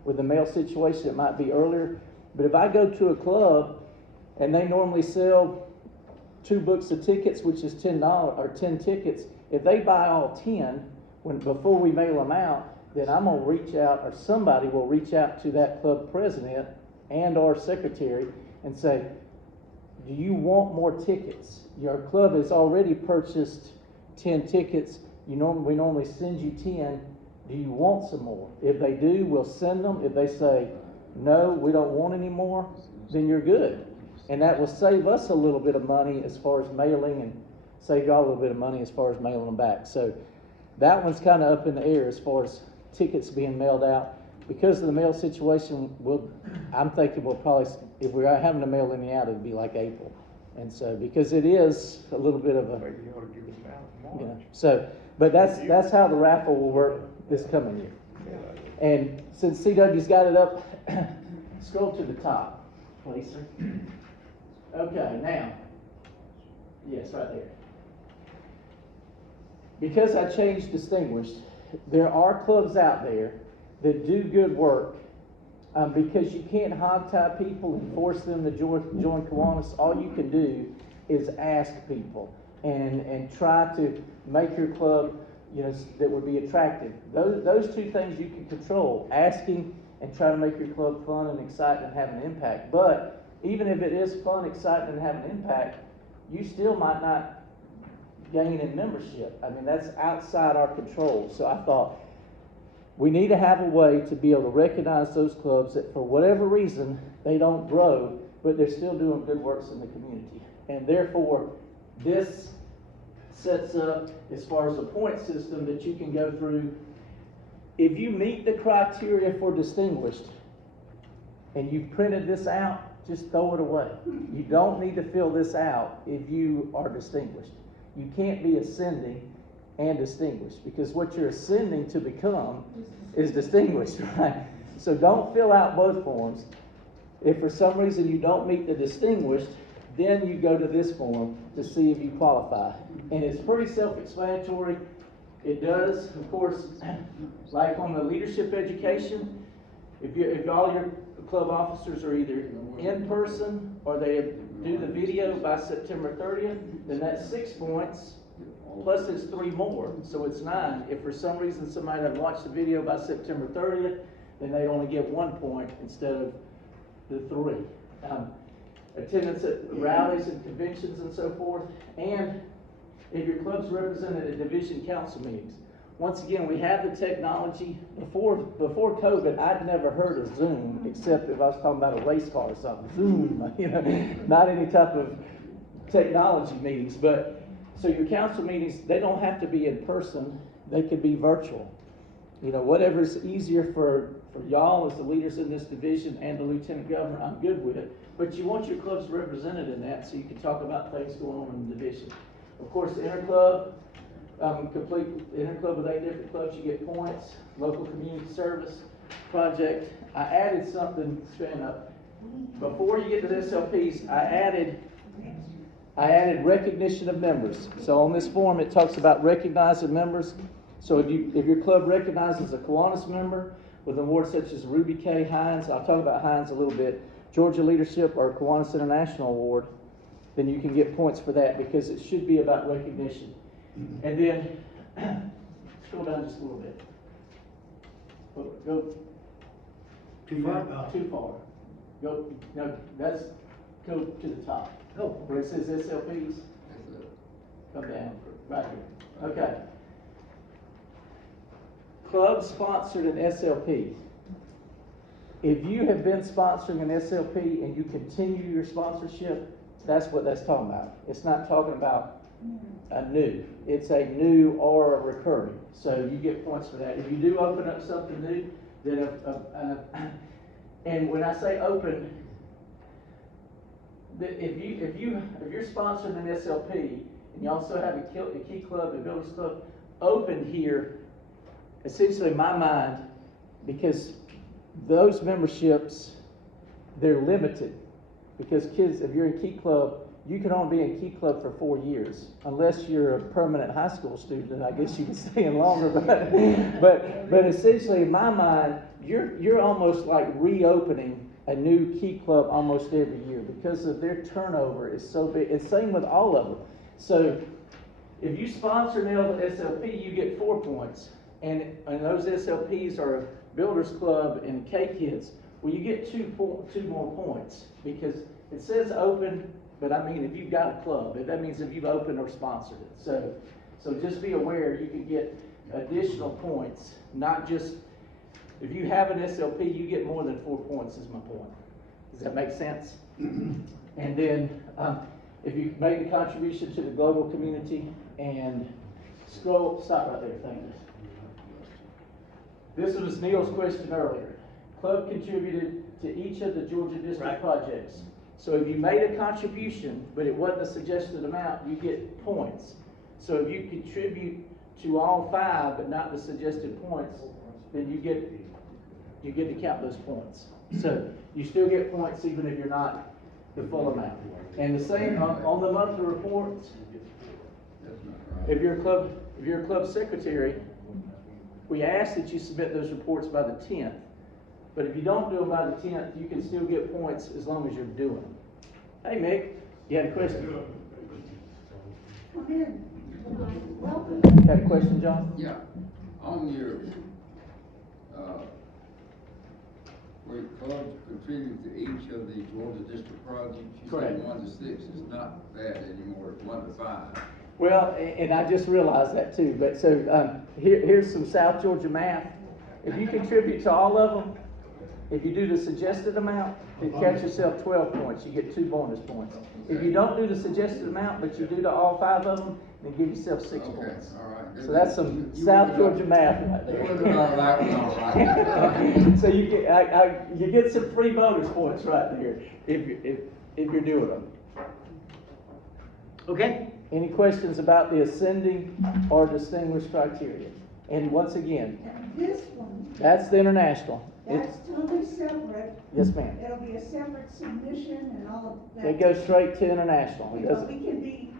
With the mail situation, it might be earlier. But if I go to a club and they normally sell 2 books of tickets, which is $10 or 10 tickets, if they buy all 10 before we mail them out, then I'm going to reach out, or somebody will reach out to that club president and our secretary and say, do you want more tickets? Your club has already purchased 10 tickets. We normally send you 10. Do you want some more? If they do, we'll send them. If they say, no, we don't want any more, then you're good. And that will save us a little bit of money as far as mailing, and save y'all a little bit of money as far as mailing them back. So That one's kind of up in the air as far as tickets being mailed out. Because of the mail situation, I'm thinking we'll probably, if we're having to mail any out, it'd be like April. And so, because it is a little bit of a, Maybe you ought to give us out in March. so, but that's how the raffle will work this coming year. And since CW's got it up, scroll to the top, please, sir. Okay, now, yes, right there. Because I changed distinguished, there are clubs out there that do good work. Because you can't hogtie people and force them to join Kiwanis, all you can do is ask people and try to make your club, that would be attractive. Those two things you can control, asking and try to make your club fun and exciting and have an impact. But even if it is fun, exciting, and have an impact, you still might not gain in membership. I mean, that's outside our control. So I thought, we need to have a way to be able to recognize those clubs that for whatever reason, they don't grow, but they're still doing good works in the community. And therefore, this sets up, as far as a point system that you can go through. If you meet the criteria for distinguished, and you've printed this out, just throw it away. You don't need to fill this out if you are distinguished. You can't be ascending and distinguished, because what you're ascending to become is distinguished, right? So don't fill out both forms. If for some reason you don't meet the distinguished, then you go to this form to see if you qualify. And it's pretty self-explanatory. It does, of course, like on the leadership education, if all your club officers are either in person or they do the video by September 30th, then that's 6 points. Plus it's 3 more, so it's 9. If for some reason somebody doesn't watch the video by September 30th, then they only get 1 point instead of the 3. Attendance at rallies and conventions and so forth, and if your club's represented at division council meetings. Once again, we have the technology. Before COVID, I'd never heard of Zoom, except if I was talking about a race car or something. Zoom, not any type of technology meetings, but so your council meetings, they don't have to be in person, they could be virtual. Whatever's easier for y'all as the leaders in this division and the lieutenant governor, I'm good with it. But you want your clubs represented in that so you can talk about things going on in the division. Of course, interclub, complete interclub with 8 different clubs, you get points. Local community service project. I added something, stand up. Before you get to the SLPs, I added recognition of members. So on this form, it talks about recognizing members. So if your club recognizes a Kiwanis member with an award such as Ruby K. Hines, I'll talk about Hines a little bit, Georgia Leadership or Kiwanis International Award, then you can get points for that because it should be about recognition. And then, scroll down just a little bit. Go Too far? Too far. Go to the top. Oh, Where it says SLPs, come down, right here. Okay. Club sponsored an SLP. If you have been sponsoring an SLP and you continue your sponsorship, that's what that's talking about. It's not talking about a new. It's a new or a recurring. So you get points for that. If you do open up something new, then and when I say open, if you're sponsoring an SLP and you also have a key club, a builders club, open here, essentially in my mind, because those memberships, they're limited. Because kids, if you're in Key Club, you can only be in Key Club for 4 years. Unless you're a permanent high school student, I guess you can stay in longer. But essentially, in my mind, you're almost like reopening a new Key Club almost every year because of their turnover is so big. And same with all of them. So if you sponsor an SLP, you get 4 points. And those SLPs are Builders Club and K-Kids. Well, you get two more points because it says open, but I mean if you've got a club, that means if you've opened or sponsored it. So just be aware you can get additional points, not just, if you have an SLP, you get more than 4 points is my point. Does that make sense? And then if you make a contribution to the global community and Stop right there, thank you. This was Neil's question earlier. Club contributed to each of the Georgia district projects. So if you made a contribution, but it wasn't a suggested amount, you get points. So if you contribute to all 5, but not the suggested points, then you get to count those points. So you still get points even if you're not the full amount. And the same on the monthly reports. If you're a club secretary, we ask that you submit those reports by the 10th. But if you don't do them by the 10th, you can still get points as long as you're doing them. Hey, Mick, you had a question? Come in. Welcome. You had a question, John? Yeah, on your, where clubs contribute to each of the Georgia district projects, you Correct. said 1 to 6 is not bad anymore, it's 1 to 5. Well, and I just realized that too, but so, here's some South Georgia math. If you contribute to all of them, if you do the suggested amount, you catch yourself 12 points, you get 2 bonus points. If you don't do the suggested amount, but you do to all 5 of them, then give yourself 6 points. All right. So that's some South Georgia math right there. You're doing all right, all right. So you get some free bonus points right there if you're doing them. Okay? Any questions about the ascending or distinguished criteria? And once again, And this one, that's the international. that's totally separate. Yes, ma'am. It'll be a separate submission and all of that. It goes straight to international. It But doesn't. we can be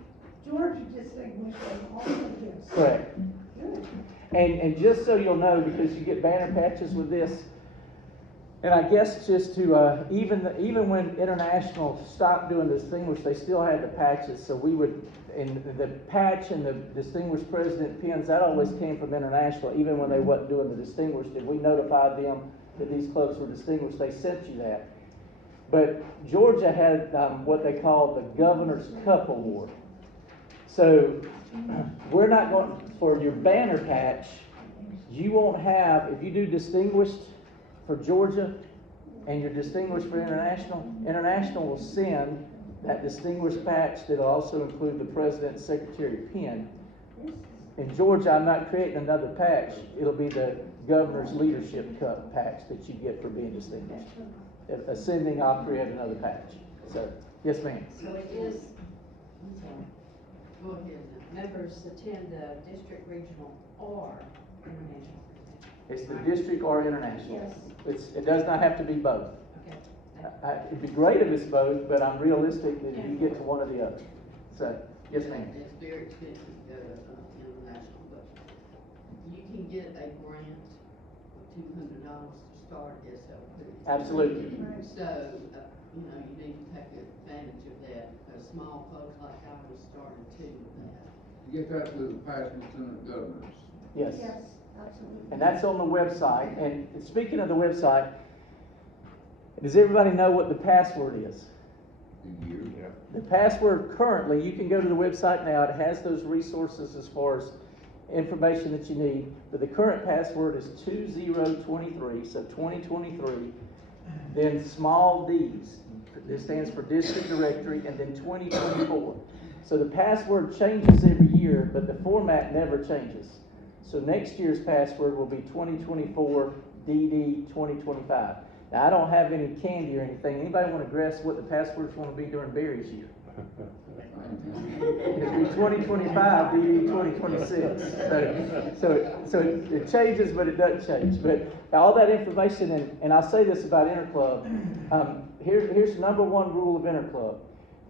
Georgia distinguished and also gifts. Correct. Good. And just so you'll know, because you get banner patches with this, and I guess just to, even when International stopped doing distinguished, they still had the patches, so we would, and the patch and the distinguished president pins, that always came from International, even when they wasn't doing the distinguished. If we notified them that these clubs were distinguished, they sent you that. But Georgia had what they call the Governor's Cup Award. So we're not going, for your banner patch, you won't have, if you do distinguished for Georgia and you're distinguished for International, International will send that distinguished patch that'll also include the president and secretary pin. In Georgia, I'm not creating another patch. It'll be the Governor's Leadership Cup patch that you get for being distinguished. If ascending, I'll create another patch. So, yes, ma'am. So it is, I'm sorry, Go ahead now. members attend the district, regional, or international. It's the district or international. Yes. It does not have to be both. Okay. It'd be great if it's both, but I'm realistic that you get to one or the other. So, yes, ma'am. It's very expensive to go to international, but you can get a grant of $200 to start SLP. Absolutely. So, you know, you need to take advantage of that, because small folks like ours started too with that. You get that through the past lieutenant governors. Yes. Yes, absolutely. And that's on the website. And speaking of the website, does everybody know what the password is? A year. Yeah. The password currently, you can go to the website now, it has those resources as far as information that you need, but the current password is 2023, so 2023, then small d's. This stands for district directory, and then 2024. So the password changes every year, but the format never changes. So next year's password will be 2024 DD 2025. Now, I don't have any candy or anything. Anybody want to guess what the password's going to be during Barry's year? It'll be 2025 DD 2026. So it changes, but it doesn't change. But all that information, and I'll say this about Interclub. Here's number one rule of Interclub.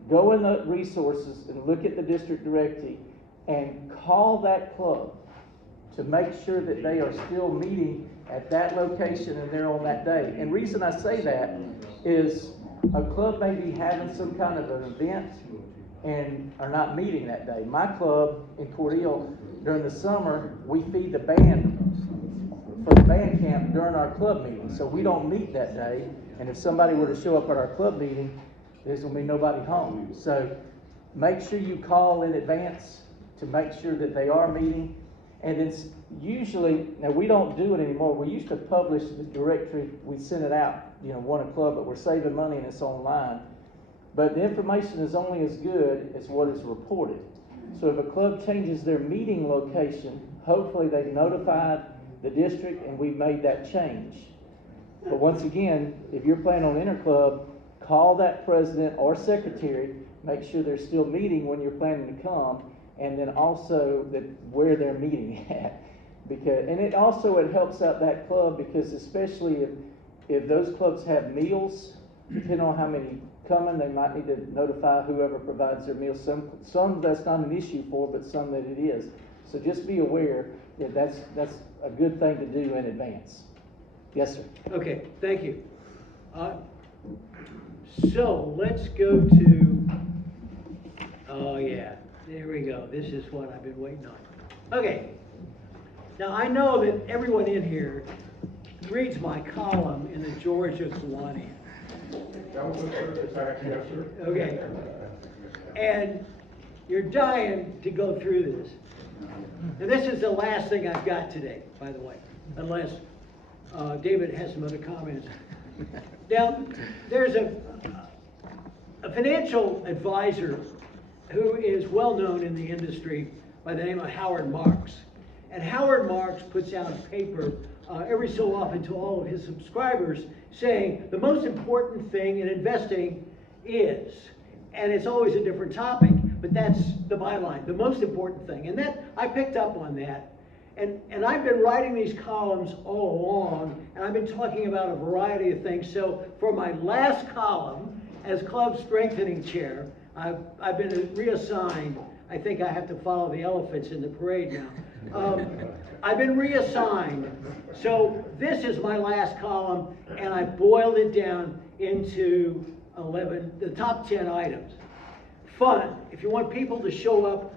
Go in the resources and look at the district directory and call that club to make sure that they are still meeting at that location and they're on that day. And reason I say that is a club may be having some kind of an event and are not meeting that day. My club in Cordele, during the summer, we feed the band for the band camp during our club meeting. So we don't meet that day. And if somebody were to show up at our club meeting, there's going to be nobody home. So make sure you call in advance to make sure that they are meeting. And it's usually, now we don't do it anymore. We used to publish the directory. We send it out, one a club, but we're saving money and it's online. But the information is only as good as what is reported. So if a club changes their meeting location, hopefully they've notified the district and we've made that change. But once again, if you're planning on interclub, call that president or secretary, make sure they're still meeting when you're planning to come, and then also that where they're meeting at. Because, and it helps out that club, because especially if those clubs have meals, depending on how many coming, they might need to notify whoever provides their meals. Some that's not an issue for, but some that it is. So just be aware that that's a good thing to do in advance. Yes, sir. Okay, thank you. So let's go to, oh yeah, there we go. This is what I've been waiting on. Okay. Now I know that everyone in here reads my column in the Georgia Kiwanis. That was yes, sir. Okay. And you're dying to go through this. And this is the last thing I've got today, by the way, unless David has some other comments. Now, there's a financial advisor who is well known in the industry by the name of Howard Marks. And Howard Marks puts out a paper every so often to all of his subscribers saying the most important thing in investing is, and it's always a different topic, but that's the byline, the most important thing. And that, I picked up on that. And I've been writing these columns all along, and I've been talking about a variety of things. So for my last column as club strengthening chair, I've been reassigned. I think I have to follow the elephants in the parade now. I've been reassigned. So this is my last column, and I boiled it down into the top 10 items. Fun. If you want people to show up,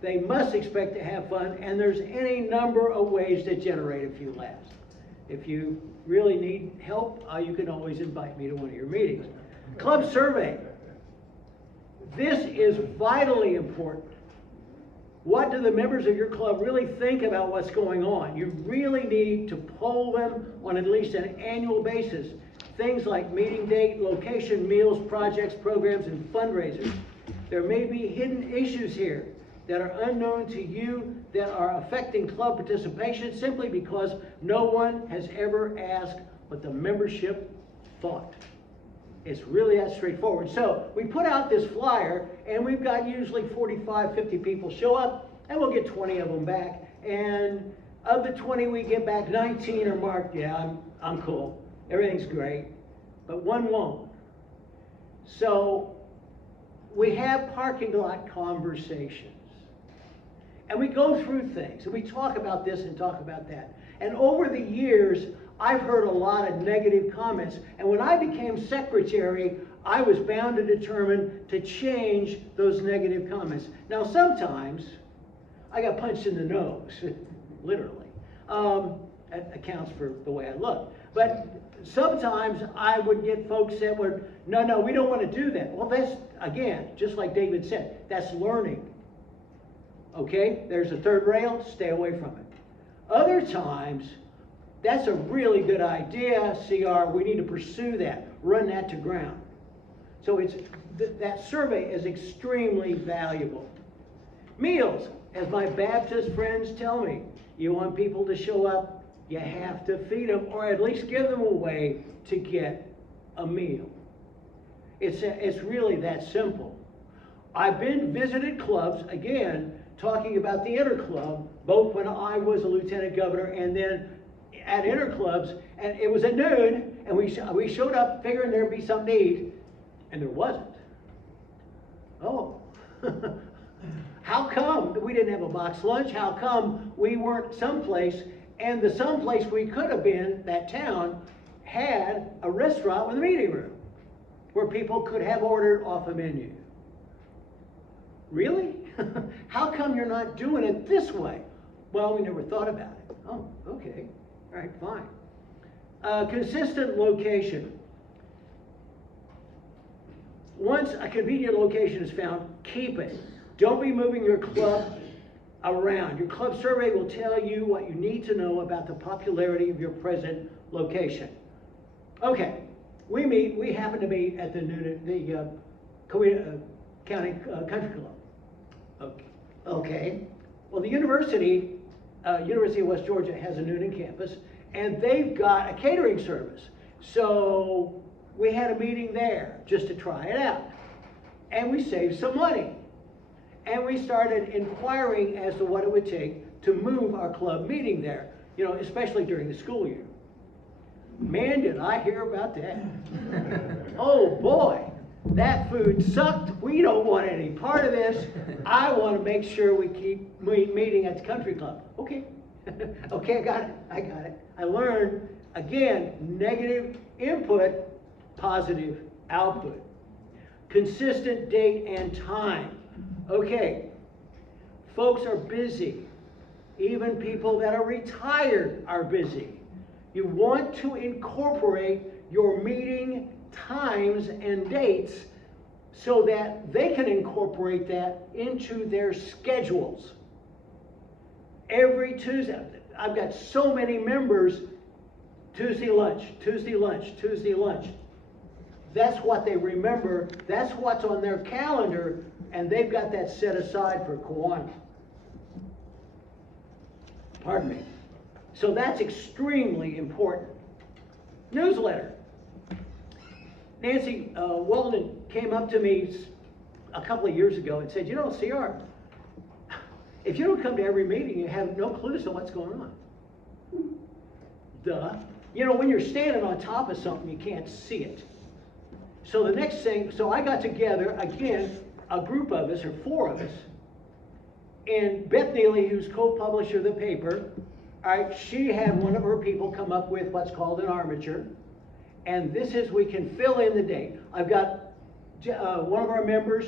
they must expect to have fun, and there's any number of ways to generate a few laughs. If you really need help, you can always invite me to one of your meetings. Club survey. This is vitally important. What do the members of your club really think about what's going on? You really need to poll them on at least an annual basis. Things like meeting date, location, meals, projects, programs, and fundraisers. There may be hidden issues here that are unknown to you that are affecting club participation simply because no one has ever asked what the membership thought. It's really that straightforward. So we put out this flyer, and we've got usually 45, 50 people show up, and we'll get 20 of them back. And of the 20 we get back, 19 are marked, yeah, I'm cool. Everything's great. But one won't. So we have parking lot conversations. And we go through things, and we talk about this and talk about that. And over the years, I've heard a lot of negative comments. And when I became secretary, I was bound and determined to change those negative comments. Now, sometimes I got punched in the nose, literally. That accounts for the way I look. But sometimes I would get folks that were, no, we don't want to do that. Well, that's, again, just like David said, that's learning. Okay, there's a third rail, stay away from it. Other times, that's a really good idea, CR, we need to pursue that, run that to ground. So it's that survey is extremely valuable. Meals, as my Baptist friends tell me, you want people to show up, you have to feed them, or at least give them a way to get a meal. It's really that simple. I've been visited clubs, again, talking about the interclub, both when I was a lieutenant governor and then at interclubs, and it was at noon, and we showed up figuring there'd be something to eat, and there wasn't. Oh, how come we didn't have a box lunch? How come we weren't someplace, and the someplace we could have been, that town, had a restaurant with a meeting room where people could have ordered off a menu? Really? How come you're not doing it this way? Well, we never thought about it. Oh, okay. All right, fine. Consistent location. Once a convenient location is found, keep it. Don't be moving your club around. Your club survey will tell you what you need to know about the popularity of your present location. Okay, we happen to meet at the County Country Club. Okay, Okay, well, the University of West Georgia has a Noonan campus, and they've got a catering service. So we had a meeting there just to try it out. And we saved some money. And we started inquiring as to what it would take to move our club meeting there, you know, especially during the school year. Man, did I hear about that. Oh boy, that food sucked. We don't want any part of this. I want to make sure we keep meeting at the country club. Okay. Okay, I got it. I learned, again, negative input, positive output. Consistent date and time. Okay, folks are busy. Even people that are retired are busy. You want to incorporate your meeting times and dates so that they can incorporate that into their schedules. Every Tuesday, I've got so many members, Tuesday lunch, Tuesday lunch, Tuesday lunch. That's what they remember, that's what's on their calendar, and they've got that set aside for Kiwanis. Pardon me. So that's extremely important. Newsletter. Nancy Walden came up to me a couple of years ago and said, you know, CR, if you don't come to every meeting, you have no clue as to what's going on. Duh. You know, when you're standing on top of something, you can't see it. So the next thing, so I got together, again, a group of us, or 4 of us, and Beth Neely, who's co-publisher of the paper, all right, she had one of her people come up with what's called an armature, and this is, we can fill in the date. I've got one of our members,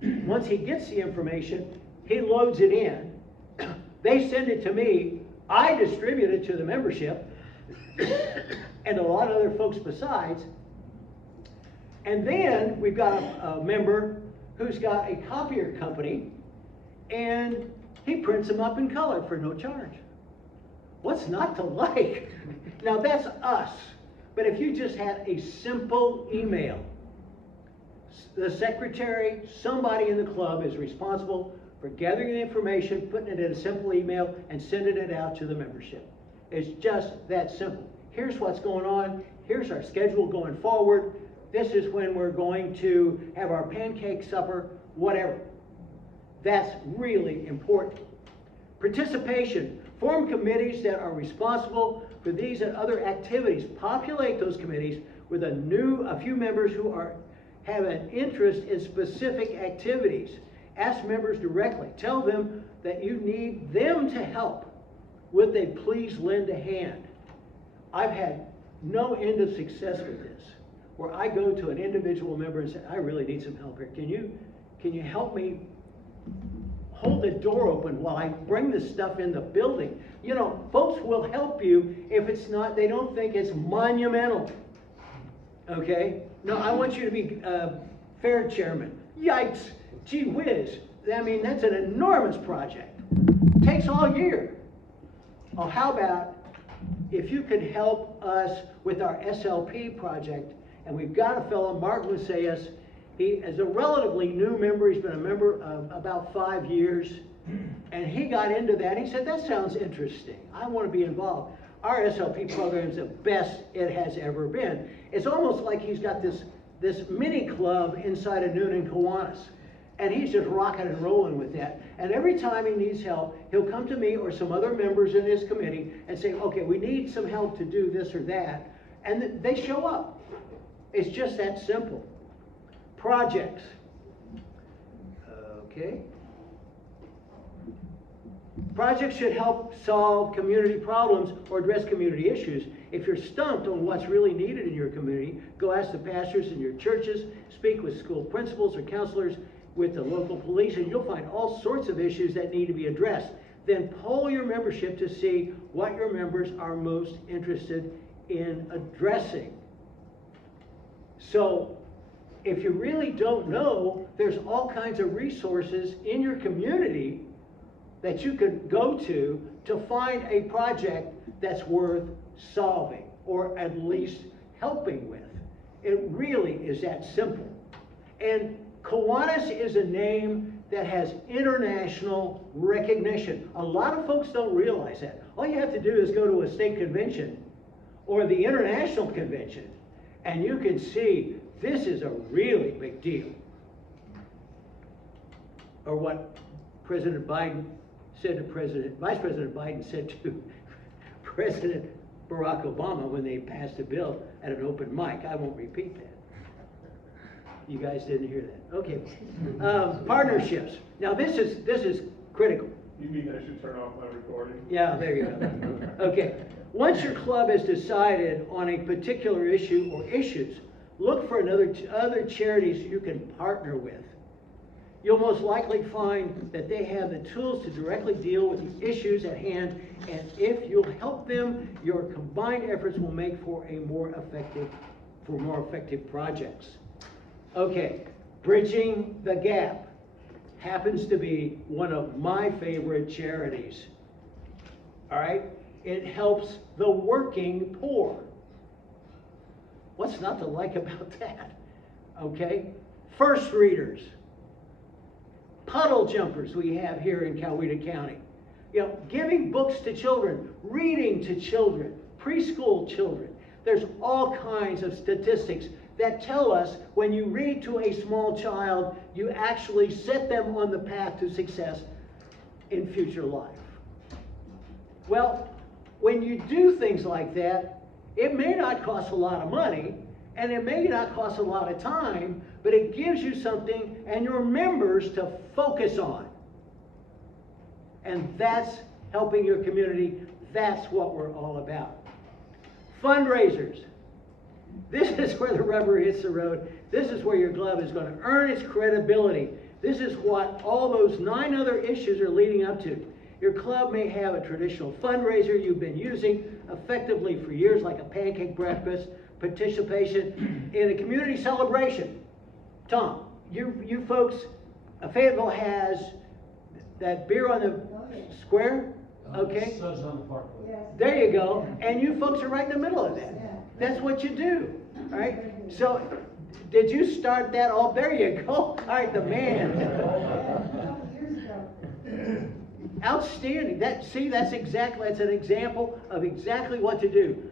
once he gets the information, he loads it in, they send it to me, I distribute it to the membership, and a lot of other folks besides, and then we've got a member who's got a copier company, and he prints them up in color for no charge. What's not to like? Now that's us. But if you just had a simple email, the secretary, somebody in the club is responsible for gathering the information, putting it in a simple email, and sending it out to the membership. It's just that simple. Here's what's going on. Here's our schedule going forward. This is when we're going to have our pancake supper, whatever. That's really important. Participation. Form committees that are responsible for these and other activities. Populate those committees with a few members who have an interest in specific activities. Ask members directly. Tell them that you need them to help. Would they please lend a hand? I've had no end of success with this, where I go to an individual member and say, I really need some help here. Can you help me hold the door open while I bring this stuff in the building? You know, folks will help you if it's not, they don't think it's monumental. Okay? No, I want you to be fair chairman. Yikes, gee whiz. I mean, that's an enormous project. Takes all year. Oh, how about if you could help us with our SLP project? And we've got a fellow, Mark Luceus. He is a relatively new member. He's been a member about 5 years. And he got into that. He said, that sounds interesting. I want to be involved. Our SLP program is the best it has ever been. It's almost like he's got this mini club inside of Noonan Kiwanis. And he's just rocking and rolling with that. And every time he needs help, he'll come to me or some other members in his committee and say, okay, we need some help to do this or that. And they show up. It's just that simple. Projects. Okay. Projects should help solve community problems or address community issues. If you're stumped on what's really needed in your community, go ask the pastors in your churches, speak with school principals or counselors, with the local police, and you'll find all sorts of issues that need to be addressed. Then poll your membership to see what your members are most interested in addressing. So, if you really don't know, there's all kinds of resources in your community that you could go to find a project that's worth solving or at least helping with. It really is that simple. And Kiwanis is a name that has international recognition. A lot of folks don't realize that. All you have to do is go to a state convention or the international convention, and you can see this is a really big deal. Or what President Biden said to Vice President Biden said to President Barack Obama when they passed a bill at an open mic. I won't repeat that. You guys didn't hear that. Okay. Partnerships. Now this is critical. You mean I should turn off my recording? Yeah, there you go. Okay. Once your club has decided on a particular issue or issues, look for other charities you can partner with. You'll most likely find that they have the tools to directly deal with the issues at hand, and if you'll help them, your combined efforts will make for more effective projects. Okay, Bridging the Gap happens to be one of my favorite charities. All right, it helps the working poor. What's not to like about that? Okay, first readers. Puddle jumpers we have here in Coweta County. You know, giving books to children, reading to children, preschool children. There's all kinds of statistics that tell us when you read to a small child, you actually set them on the path to success in future life. Well, when you do things like that, it may not cost a lot of money, and it may not cost a lot of time, but it gives you something and your members to focus on. And that's helping your community. That's what we're all about. Fundraisers. This is where the rubber hits the road. This is where your club is going to earn its credibility. This is what all those 9 other issues are leading up to. Your club may have a traditional fundraiser you've been using effectively for years, like a pancake breakfast, participation in a community celebration. Tom, you folks, Fayetteville has that beer on the square, okay? Suds on the Parkway. Yes. There you go, and you folks are right in the middle of that. That's what you do, all right? So, did you start that all? There you go. All right, the man. Outstanding. That's an example of exactly what to do.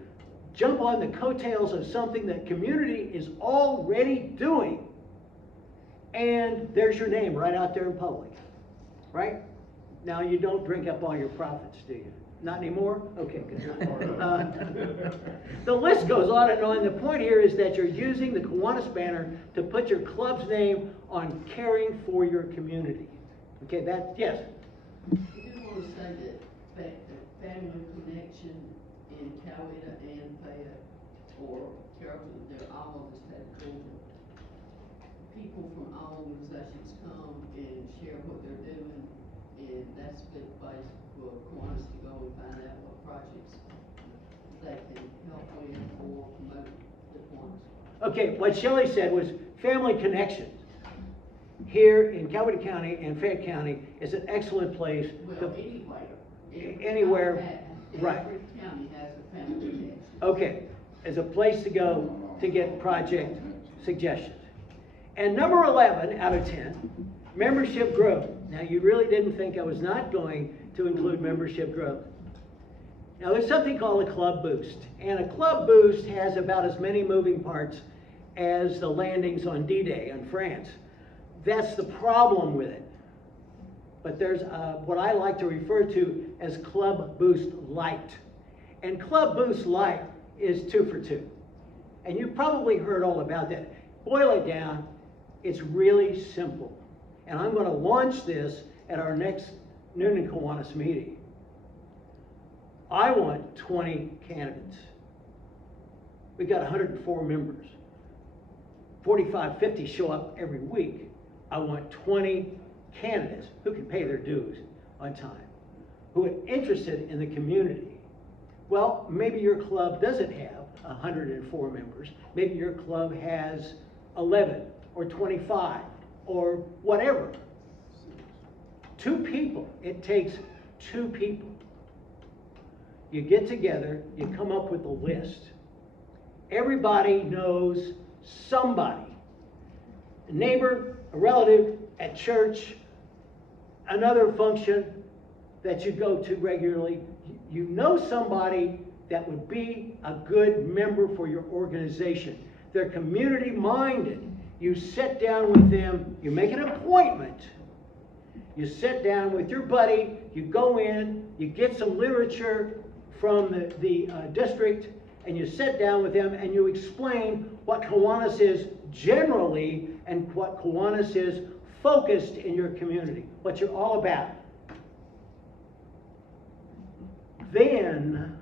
Jump on the coattails of something that community is already doing, and there's your name right out there in public, right? Now you don't drink up all your profits, do you? Not anymore? Okay, good. The list goes on and on. The point here is that you're using the Kiwanis banner to put your club's name on caring for your community. Okay, yes? I do want to say that family connection in Coweta and Fayette or Carrollton, they're all of us had children. People from all organizations come and share what they're doing, and that's a good place for Kiwanis to go and find out what projects they can help with or promote the Kiwanis. Okay, what Shelley said was family connections. Here in Coweta County and Fayette County is an excellent place. Well, anywhere, right. Every county has a family connection. Okay, as a place to go to get project suggestions. And number 11 out of 10, membership growth. Now, you really didn't think I was not going to include membership growth. Now, there's something called a club boost. And a club boost has about as many moving parts as the landings on D-Day in France. That's the problem with it. But there's what I like to refer to as Club Boost Light. And Club Boost Light is 2 for 2. And you've probably heard all about that. Boil it down, it's really simple. And I'm going to launch this at our next Noonan Kiwanis meeting. I want 20 candidates. We've got 104 members. 45, 50 show up every week. I want 20 candidates who can pay their dues on time, who are interested in the community. Well, maybe your club doesn't have 104 members. Maybe your club has 11 or 25 or whatever. 2 people. It takes 2 people. You get together, you come up with a list. Everybody knows somebody. a neighbor, a relative at church, another function that you go to regularly, you know somebody that would be a good member for your organization. They're community minded. You sit down with them, you make an appointment. You sit down with your buddy, you go in, you get some literature from the district, and you sit down with them and you explain what Kiwanis is generally and what Kiwanis is focused in your community, what you're all about. Then,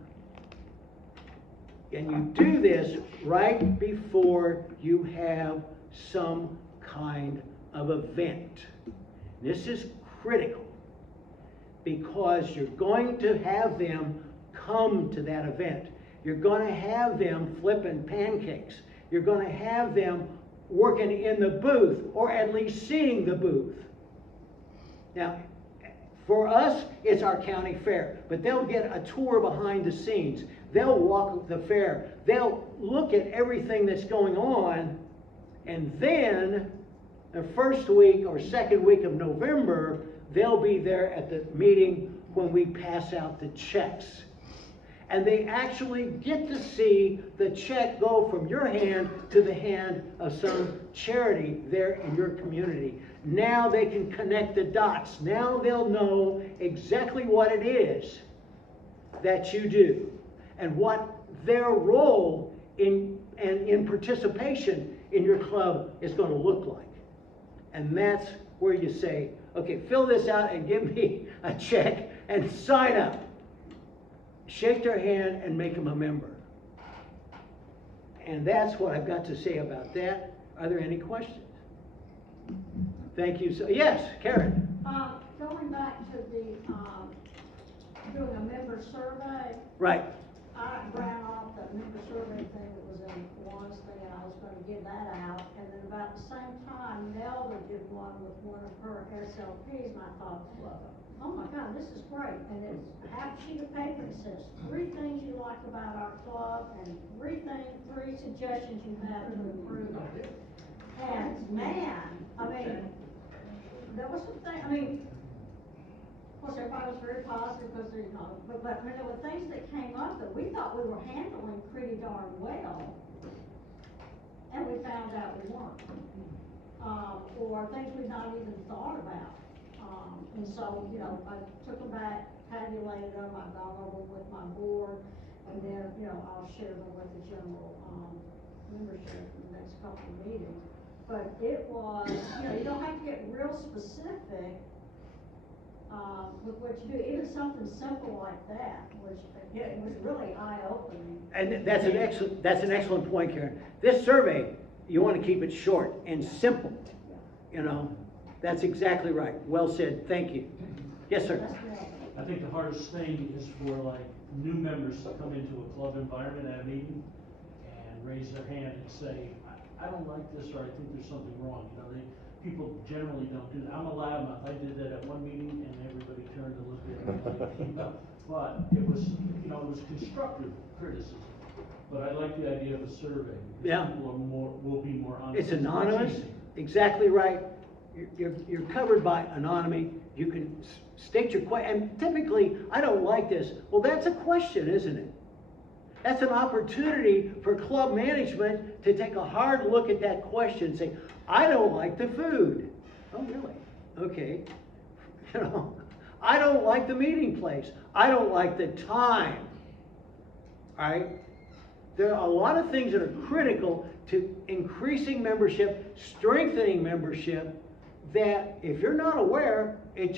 and you do this right before you have some kind of event. This is critical because you're going to have them come to that event. You're going to have them flipping pancakes. You're going to have them working in the booth or at least seeing the booth. Now, for us, it's our county fair, but they'll get a tour behind the scenes. They'll walk the fair. They'll look at everything that's going on, and then the first week or second week of November, they'll be there at the meeting when we pass out the checks. And they actually get to see the check go from your hand to the hand of some charity there in your community. Now they can connect the dots. Now they'll know exactly what it is that you do and what their role in participation in your club is going to look like. And that's where you say, okay, fill this out and give me a check and sign up. Shake their hand and make them a member. And that's what I've got to say about that. Are there any questions? Thank you. So, yes, Karen. Going back to the doing a member survey. Right. I ran off the member survey thing that was in Kiwanis thing, and I was going to give that out. And then about the same time, Nelda did one with one of her SLPs, and I thought, oh my God, this is great. And it's half a sheet of paper that says 3 things you like about our club and 3 suggestions you have to improve it. And man, I mean, there was some things, I mean, of course everybody was very positive because they're, but I mean, there were things that came up that we thought we were handling pretty darn well. And we found out we weren't. Or things we'd not even thought about. And so, you know, I took them back, tabulated them, I've gone over them with my board, and then, you know, I'll share them with the general membership in the next couple of meetings. But it was, you know, you don't have to get real specific with what you do. Even something simple like that, which it was really eye-opening. And that's an excellent point, Karen. This survey, you want to keep it short and simple, you know. That's exactly right. Well said. Thank you. Yes, sir. I think the hardest thing is for like new members to come into a club environment at a meeting and raise their hand and say, I don't like this, or I think there's something wrong. You know, people generally don't do that. I'm a loudmouth. I did that at one meeting and everybody turned to look at me like, you know, but it was, you know, it was constructive criticism. But I like the idea of a survey. Yeah. People will be more honest. It's anonymous. Exactly right. You're covered by anonymity. You can state your question. And typically, I don't like this. Well, that's a question, isn't it? That's an opportunity for club management to take a hard look at that question and say, I don't like the food. Oh, really? Okay. You know, I don't like the meeting place. I don't like the time. All right? There are a lot of things that are critical to increasing membership, strengthening membership, that if you're not aware, it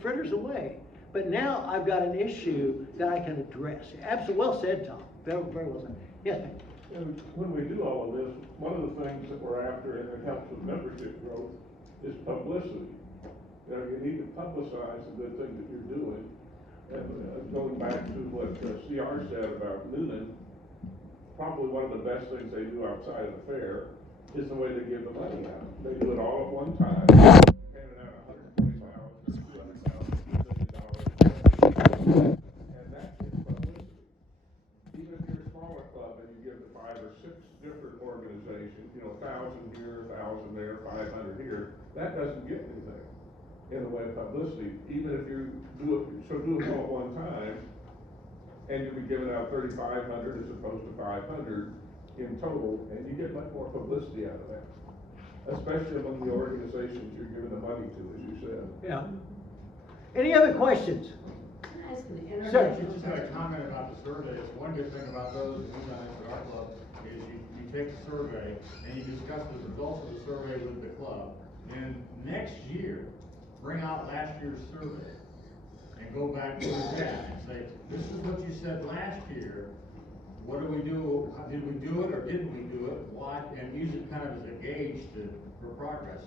fritters away. But now I've got an issue that I can address. Absolutely, well said, Tom. Very, very well said. Yes, ma'am. And when we do all of this, one of the things that we're after, and it helps with membership growth, is publicity. You know, you need to publicize the good thing that you're doing. And going back to what CR said about Noonan, probably one of the best things they do outside of the fair is the way they give the money out. They do it all at one time, handing out $120,000 or $200,000, and that is publicity. Even if you're a smaller club and you give to 5 or 6 different organizations, you know, 1,000 here, 1,000 there, there, 500 here, that doesn't get anything in the way of publicity, even if you do it all at one time, and you'll be giving out 3,500 as opposed to 500 in total, and you get much more publicity out of that, especially among the organizations you're giving the money to, as you said. Yeah. Any other questions? Can I ask an Sir. intervention? Just had a comment about the surveys. One good thing about those, and we've done this at our club, is you take the survey and you discuss the results of the survey with the club. And next year, bring out last year's survey and go back to that and say, this is what you said last year. What do we do? Did we do it or didn't we do it? Why? And use it kind of as a gauge for progress.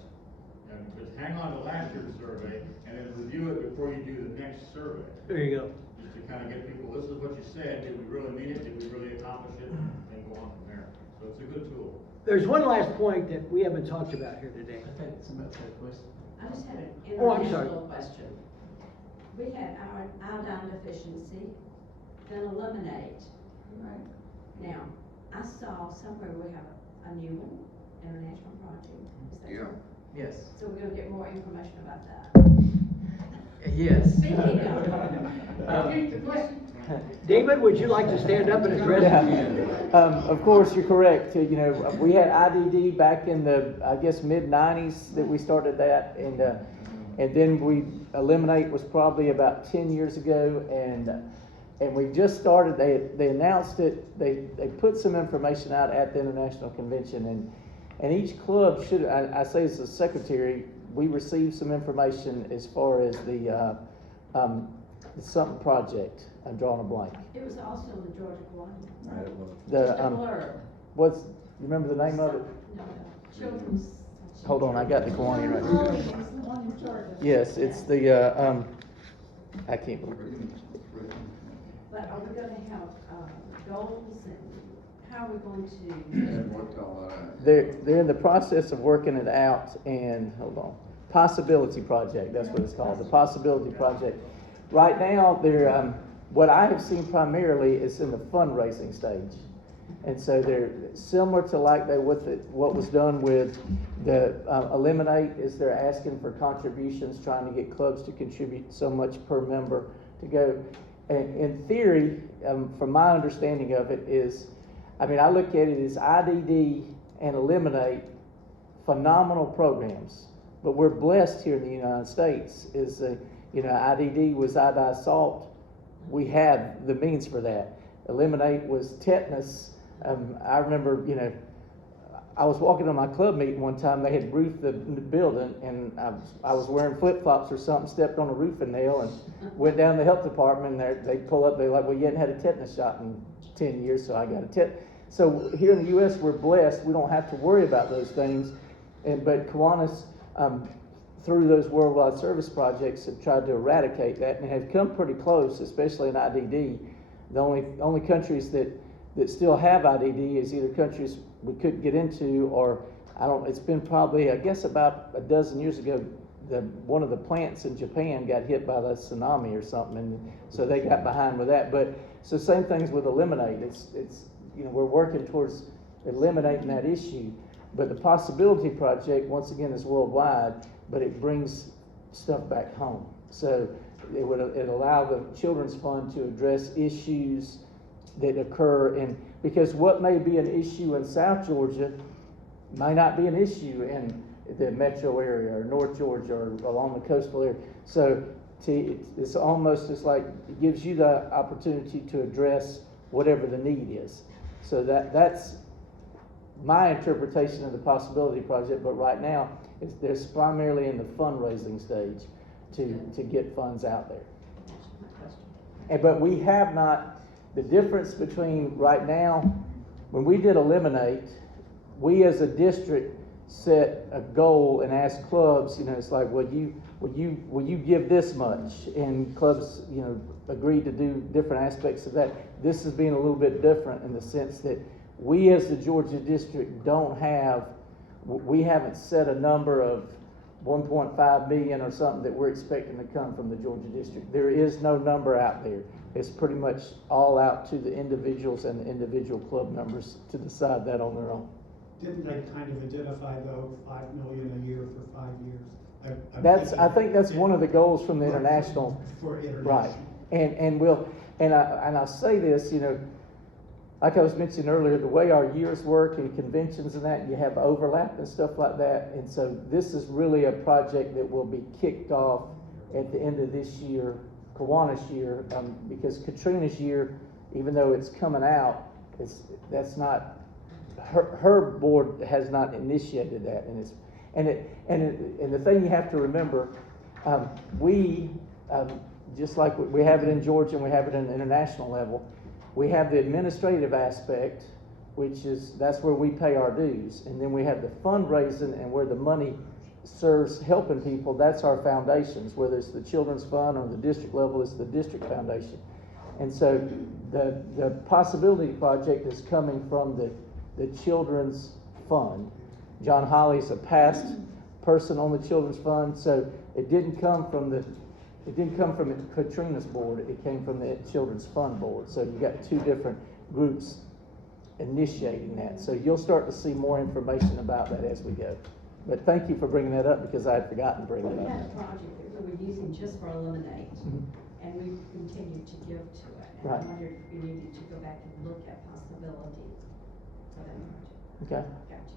And just hang on to last year's survey and then review it before you do the next survey. There you go. Just to kind of get people, this is what you said, did we really mean it, did we really accomplish it, and go on from there. So it's a good tool. There's one last point that we haven't talked about here today. I just had an Oh, I'm sorry. international question. We had our iodine deficiency, then eliminate. Right. Now, I saw somewhere we have a new one, international project. Is that Yeah. correct? Yes. So we're gonna get more information about that. Yes. Speaking of, Repeat the question. David, would you like to stand up and address it? Of course, you're correct. You know, we had IDD back in the, I guess, mid-90s that we started that, and then we Eliminate was probably about 10 years ago, and we just started. They announced it. They put some information out at the International Convention, and each club should. I say as a secretary, we received some information as far as the something project. I'm drawing a blank. it was also in the Georgia Kiwanis. The Just a blurb. what's you remember the name of it? No, children's. Hold on, I got the Kiwani right Oh, here. it's the one in Georgia. Yes, it's the I can't believe it. But are we gonna have, goals and how are we going to? They're in the process of working it out, and hold on, Possibility Project. That's what it's called, the Possibility Project. Right now, they're what I have seen primarily is in the fundraising stage, and so they're similar to like what was done with the Eliminate. Is they're asking for contributions, trying to get clubs to contribute so much per member to go. And in theory, from my understanding of it is, I mean, I look at it as IDD and Eliminate, phenomenal programs. But we're blessed here in the United States. IDD was iodized salt. We have the means for that. Eliminate was tetanus. I remember, I was walking to my club meeting one time. They had roofed the building, and I was wearing flip-flops or something, stepped on a roofing nail, and went down to the health department. And they pull up. They're like, "Well, you hadn't had a tetanus shot in 10 years, so I got a tetanus." So here in the U.S., we're blessed. We don't have to worry about those things. But Kiwanis, through those worldwide service projects, have tried to eradicate that and have come pretty close, especially in IDD. The only countries that still have IDD is either countries we couldn't get into, or it's been probably, I guess, about a dozen years ago, one of the plants in Japan got hit by the tsunami or something, and so they got behind with that. But so same things with Eliminate. It's we're working towards eliminating that issue. But the Possibility Project, once again, is worldwide, but it brings stuff back home. So it allow the Children's Fund to address issues that occur because what may be an issue in South Georgia might not be an issue in the metro area or North Georgia or along the coastal area. So it's almost just like it gives you the opportunity to address whatever the need is. So that's my interpretation of the Possibility Project, but right now there's primarily in the fundraising stage to get funds out there. But we have not, the difference between right now, when we did Eliminate, we as a district set a goal and asked clubs, it's like, will you give this much? And clubs, agreed to do different aspects of that. This is being a little bit different in the sense that we as the Georgia district we haven't set a number of 1.5 million or something that we're expecting to come from the Georgia district. There is no number out there. It's pretty much all out to the individuals and the individual club members to decide that on their own. Didn't they kind of identify though, 5 million a year for 5 years? I think that's one of the goals from the international. For international. Right, and I'll say this, you know, like I was mentioning earlier, the way our years work and conventions and that, you have overlap and stuff like that, and so this is really a project that will be kicked off at the end of this year, Kiwanis year, because Katrina's year, even though it's coming out, that's not, her board has not initiated that, and the thing you have to remember, we, just like we have it in Georgia and we have it in the international level, we have the administrative aspect, that's where we pay our dues, and then we have the fundraising and where the money serves helping people, that's our foundations, whether it's the Children's Fund or the district level, it's the district foundation. And so the Possibility Project is coming from the Children's Fund. John Holly's a past person on the Children's Fund, so it didn't come from Katrina's board, it came from the Children's Fund board. So you got two different groups initiating that. So you'll start to see more information about that as we go. But thank you for bringing that up because I had forgotten to bring it We up. had a project that we were using just for Eliminate, and we continued to give to it. And Right. I wondered if we needed to go back and look at possibility for that project. Okay. Gotcha.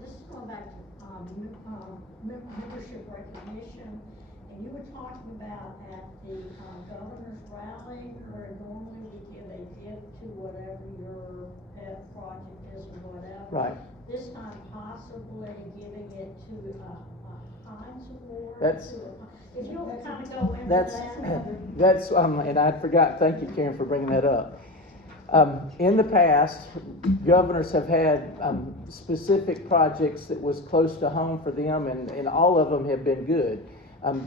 This is going back to, membership recognition, and you were talking about at the, governor's rally, where normally they give to whatever your pet project is or whatever. Right. This time possibly giving it to a Heinz Award. That's- If you'll kind of go into that. That's and I'd forgot, thank you Karen for bringing that up. In the past, governors have had specific projects that was close to home for them, and all of them have been good.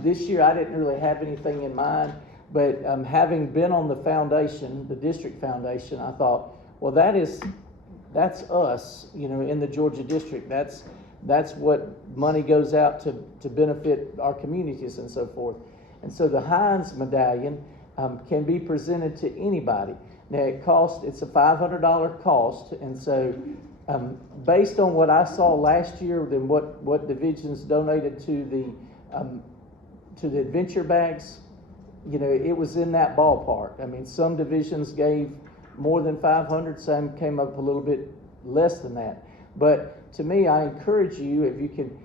This year I didn't really have anything in mind, but having been on the foundation, the district foundation, I thought, well, that's us, you know, in the Georgia district. That's what money goes out to benefit our communities and so forth. And so the Heinz medallion can be presented to anybody. Now it's a $500 cost, and so based on what I saw last year, then what divisions donated to the adventure bags, you know, it was in that ballpark. I mean, some divisions gave more than 500, some came up a little bit less than that. But to me, I encourage you, if you can,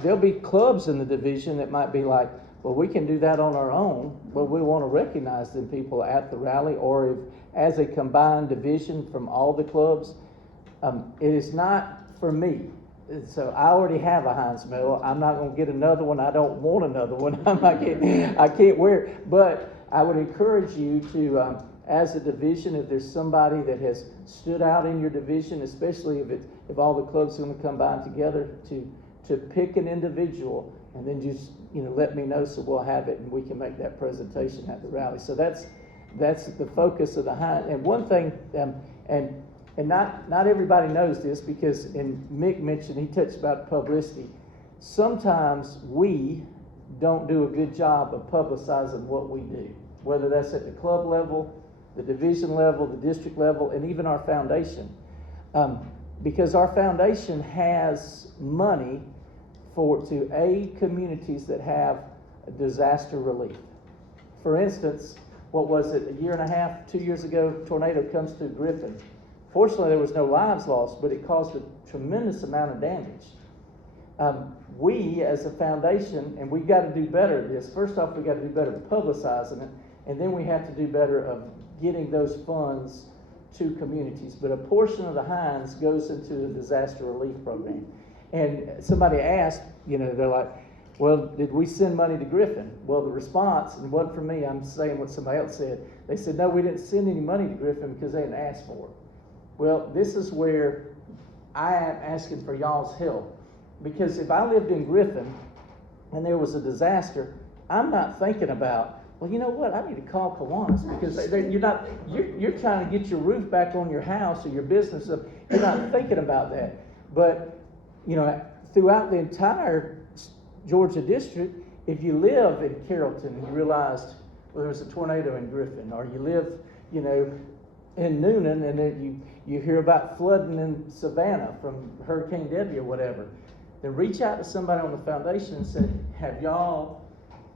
there'll be clubs in the division that might be like, well, we can do that on our own, but we want to recognize the people at the rally, or if as a combined division from all the clubs, it is not for me. So I already have a Heinz medal. I'm not going to get another one. I don't want another one. I can't wear it. But I would encourage you to, as a division, if there's somebody that has stood out in your division, especially if all the clubs are going to combine together, to pick an individual and then just, you know, let me know so we'll have it and we can make that presentation at the rally. So that's the focus of the Heinz. And one thing, and not everybody knows this, because, and Mick mentioned, he touched about publicity. Sometimes we don't do a good job of publicizing what we do, whether that's at the club level, the division level, the district level, and even our foundation. Because our foundation has money to aid communities that have disaster relief. For instance, what was it, a year and a half, 2 years ago, tornado comes through Griffin. Fortunately, there was no lives lost, but it caused a tremendous amount of damage. We, as a foundation, and we've got to do better at this. First off, we've got to do better at publicizing it, and then we have to do better of getting those funds to communities. But a portion of the Heinz goes into the disaster relief program. And somebody asked, you know, they're like, well, did we send money to Griffin? Well, the response, and it wasn't from me, I'm saying what somebody else said. They said, no, we didn't send any money to Griffin because they didn't ask for it. Well, this is where I am asking for y'all's help. Because if I lived in Griffin and there was a disaster, I'm not thinking about, well, you know what, I need to call Kiwanis, because you're trying to get your roof back on your house or your business. You're not thinking about that. But, you know, throughout the entire Georgia district, if you live in Carrollton and you realized, well, there was a tornado in Griffin, or you live, you know, in Noonan, and then you hear about flooding in Savannah from Hurricane Debbie or whatever, then reach out to somebody on the foundation and say, have y'all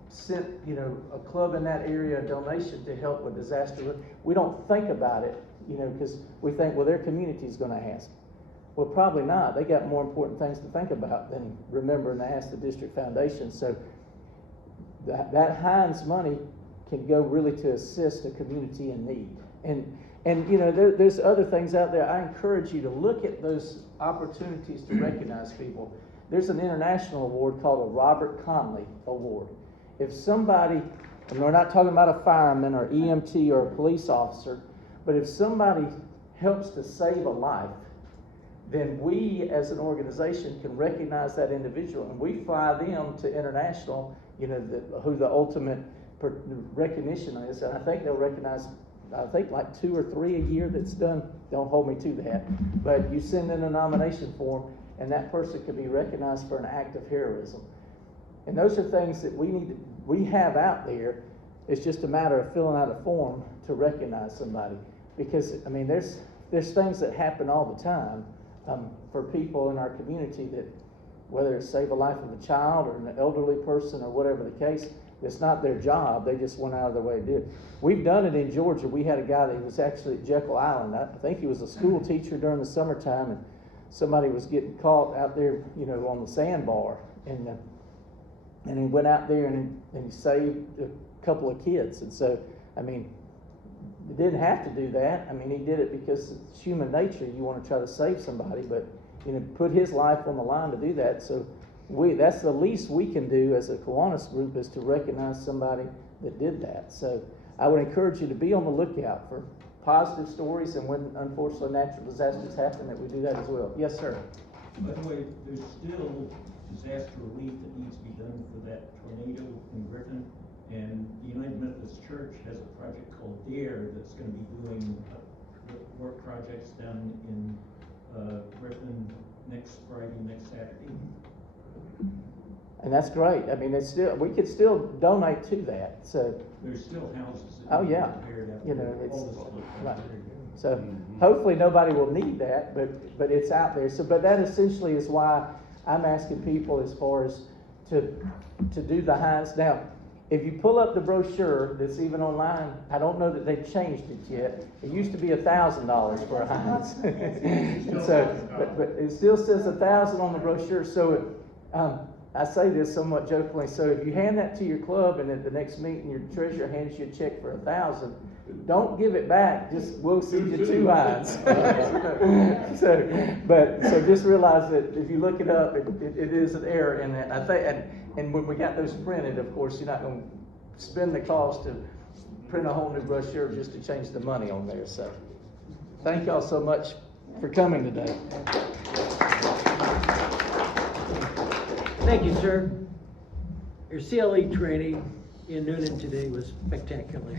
sent, a club in that area a donation to help with disaster? We don't think about it, because we think, well, their community's gonna ask. Well, probably not. They got more important things to think about than remembering to ask the district foundation. So that Heinz money can go really to assist a community in need. And there's other things out there. I encourage you to look at those opportunities to recognize people. There's an international award called a Robert Conley Award. If somebody, and we're not talking about a fireman or EMT or a police officer, but if somebody helps to save a life, then we as an organization can recognize that individual, and we fly them to international, who the ultimate recognition is. And I think they'll recognize, like 2 or 3 a year that's done. Don't hold me to that. But you send in a nomination form, and that person can be recognized for an act of heroism. And those are things that we have out there. It's just a matter of filling out a form to recognize somebody. Because, there's things that happen all the time for people in our community that, whether it's save a life of a child or an elderly person or whatever the case, it's not their job. They just went out of their way to do it. We've done it in Georgia. We had a guy that was actually at Jekyll Island. I think he was a school teacher during the summertime, and somebody was getting caught out there, on the sandbar, and he went out there and he saved a couple of kids. And so, he didn't have to do that. He did it because it's human nature. You want to try to save somebody, but put his life on the line to do that. So that's the least we can do as a Kiwanis group, is to recognize somebody that did that. So I would encourage you to be on the lookout for positive stories, and when unfortunately natural disasters happen, that we do that as well. Yes, sir. By the way, there's still disaster relief that needs to be done for that tornado in Griffin. And the United Methodist Church has a project called DARE that's going to be doing work projects down in Griffin next Friday, next Saturday. And that's great. We could still donate to that. So there's still houses that oh yeah, right. So hopefully nobody will need that, but it's out there. So, but that essentially is why I'm asking people as far as to do the Heinz. Now, if you pull up the brochure that's even online, I don't know that they've changed it yet. It used to be $1,000 for a Heinz. And so, but it still says 1,000 on the brochure. So I say this somewhat jokingly. So if you hand that to your club, and at the next meeting your treasurer hands you a check for 1,000, don't give it back. We'll send you 2 Heinz. So just realize that if you look it up, it is an error in that. I think, and when we got those printed, of course, you're not going to spend the cost to print a whole new brochure just to change the money on there. So thank y'all so much for coming today. Thank you, sir. Your CLE training in Noonan today was spectacular.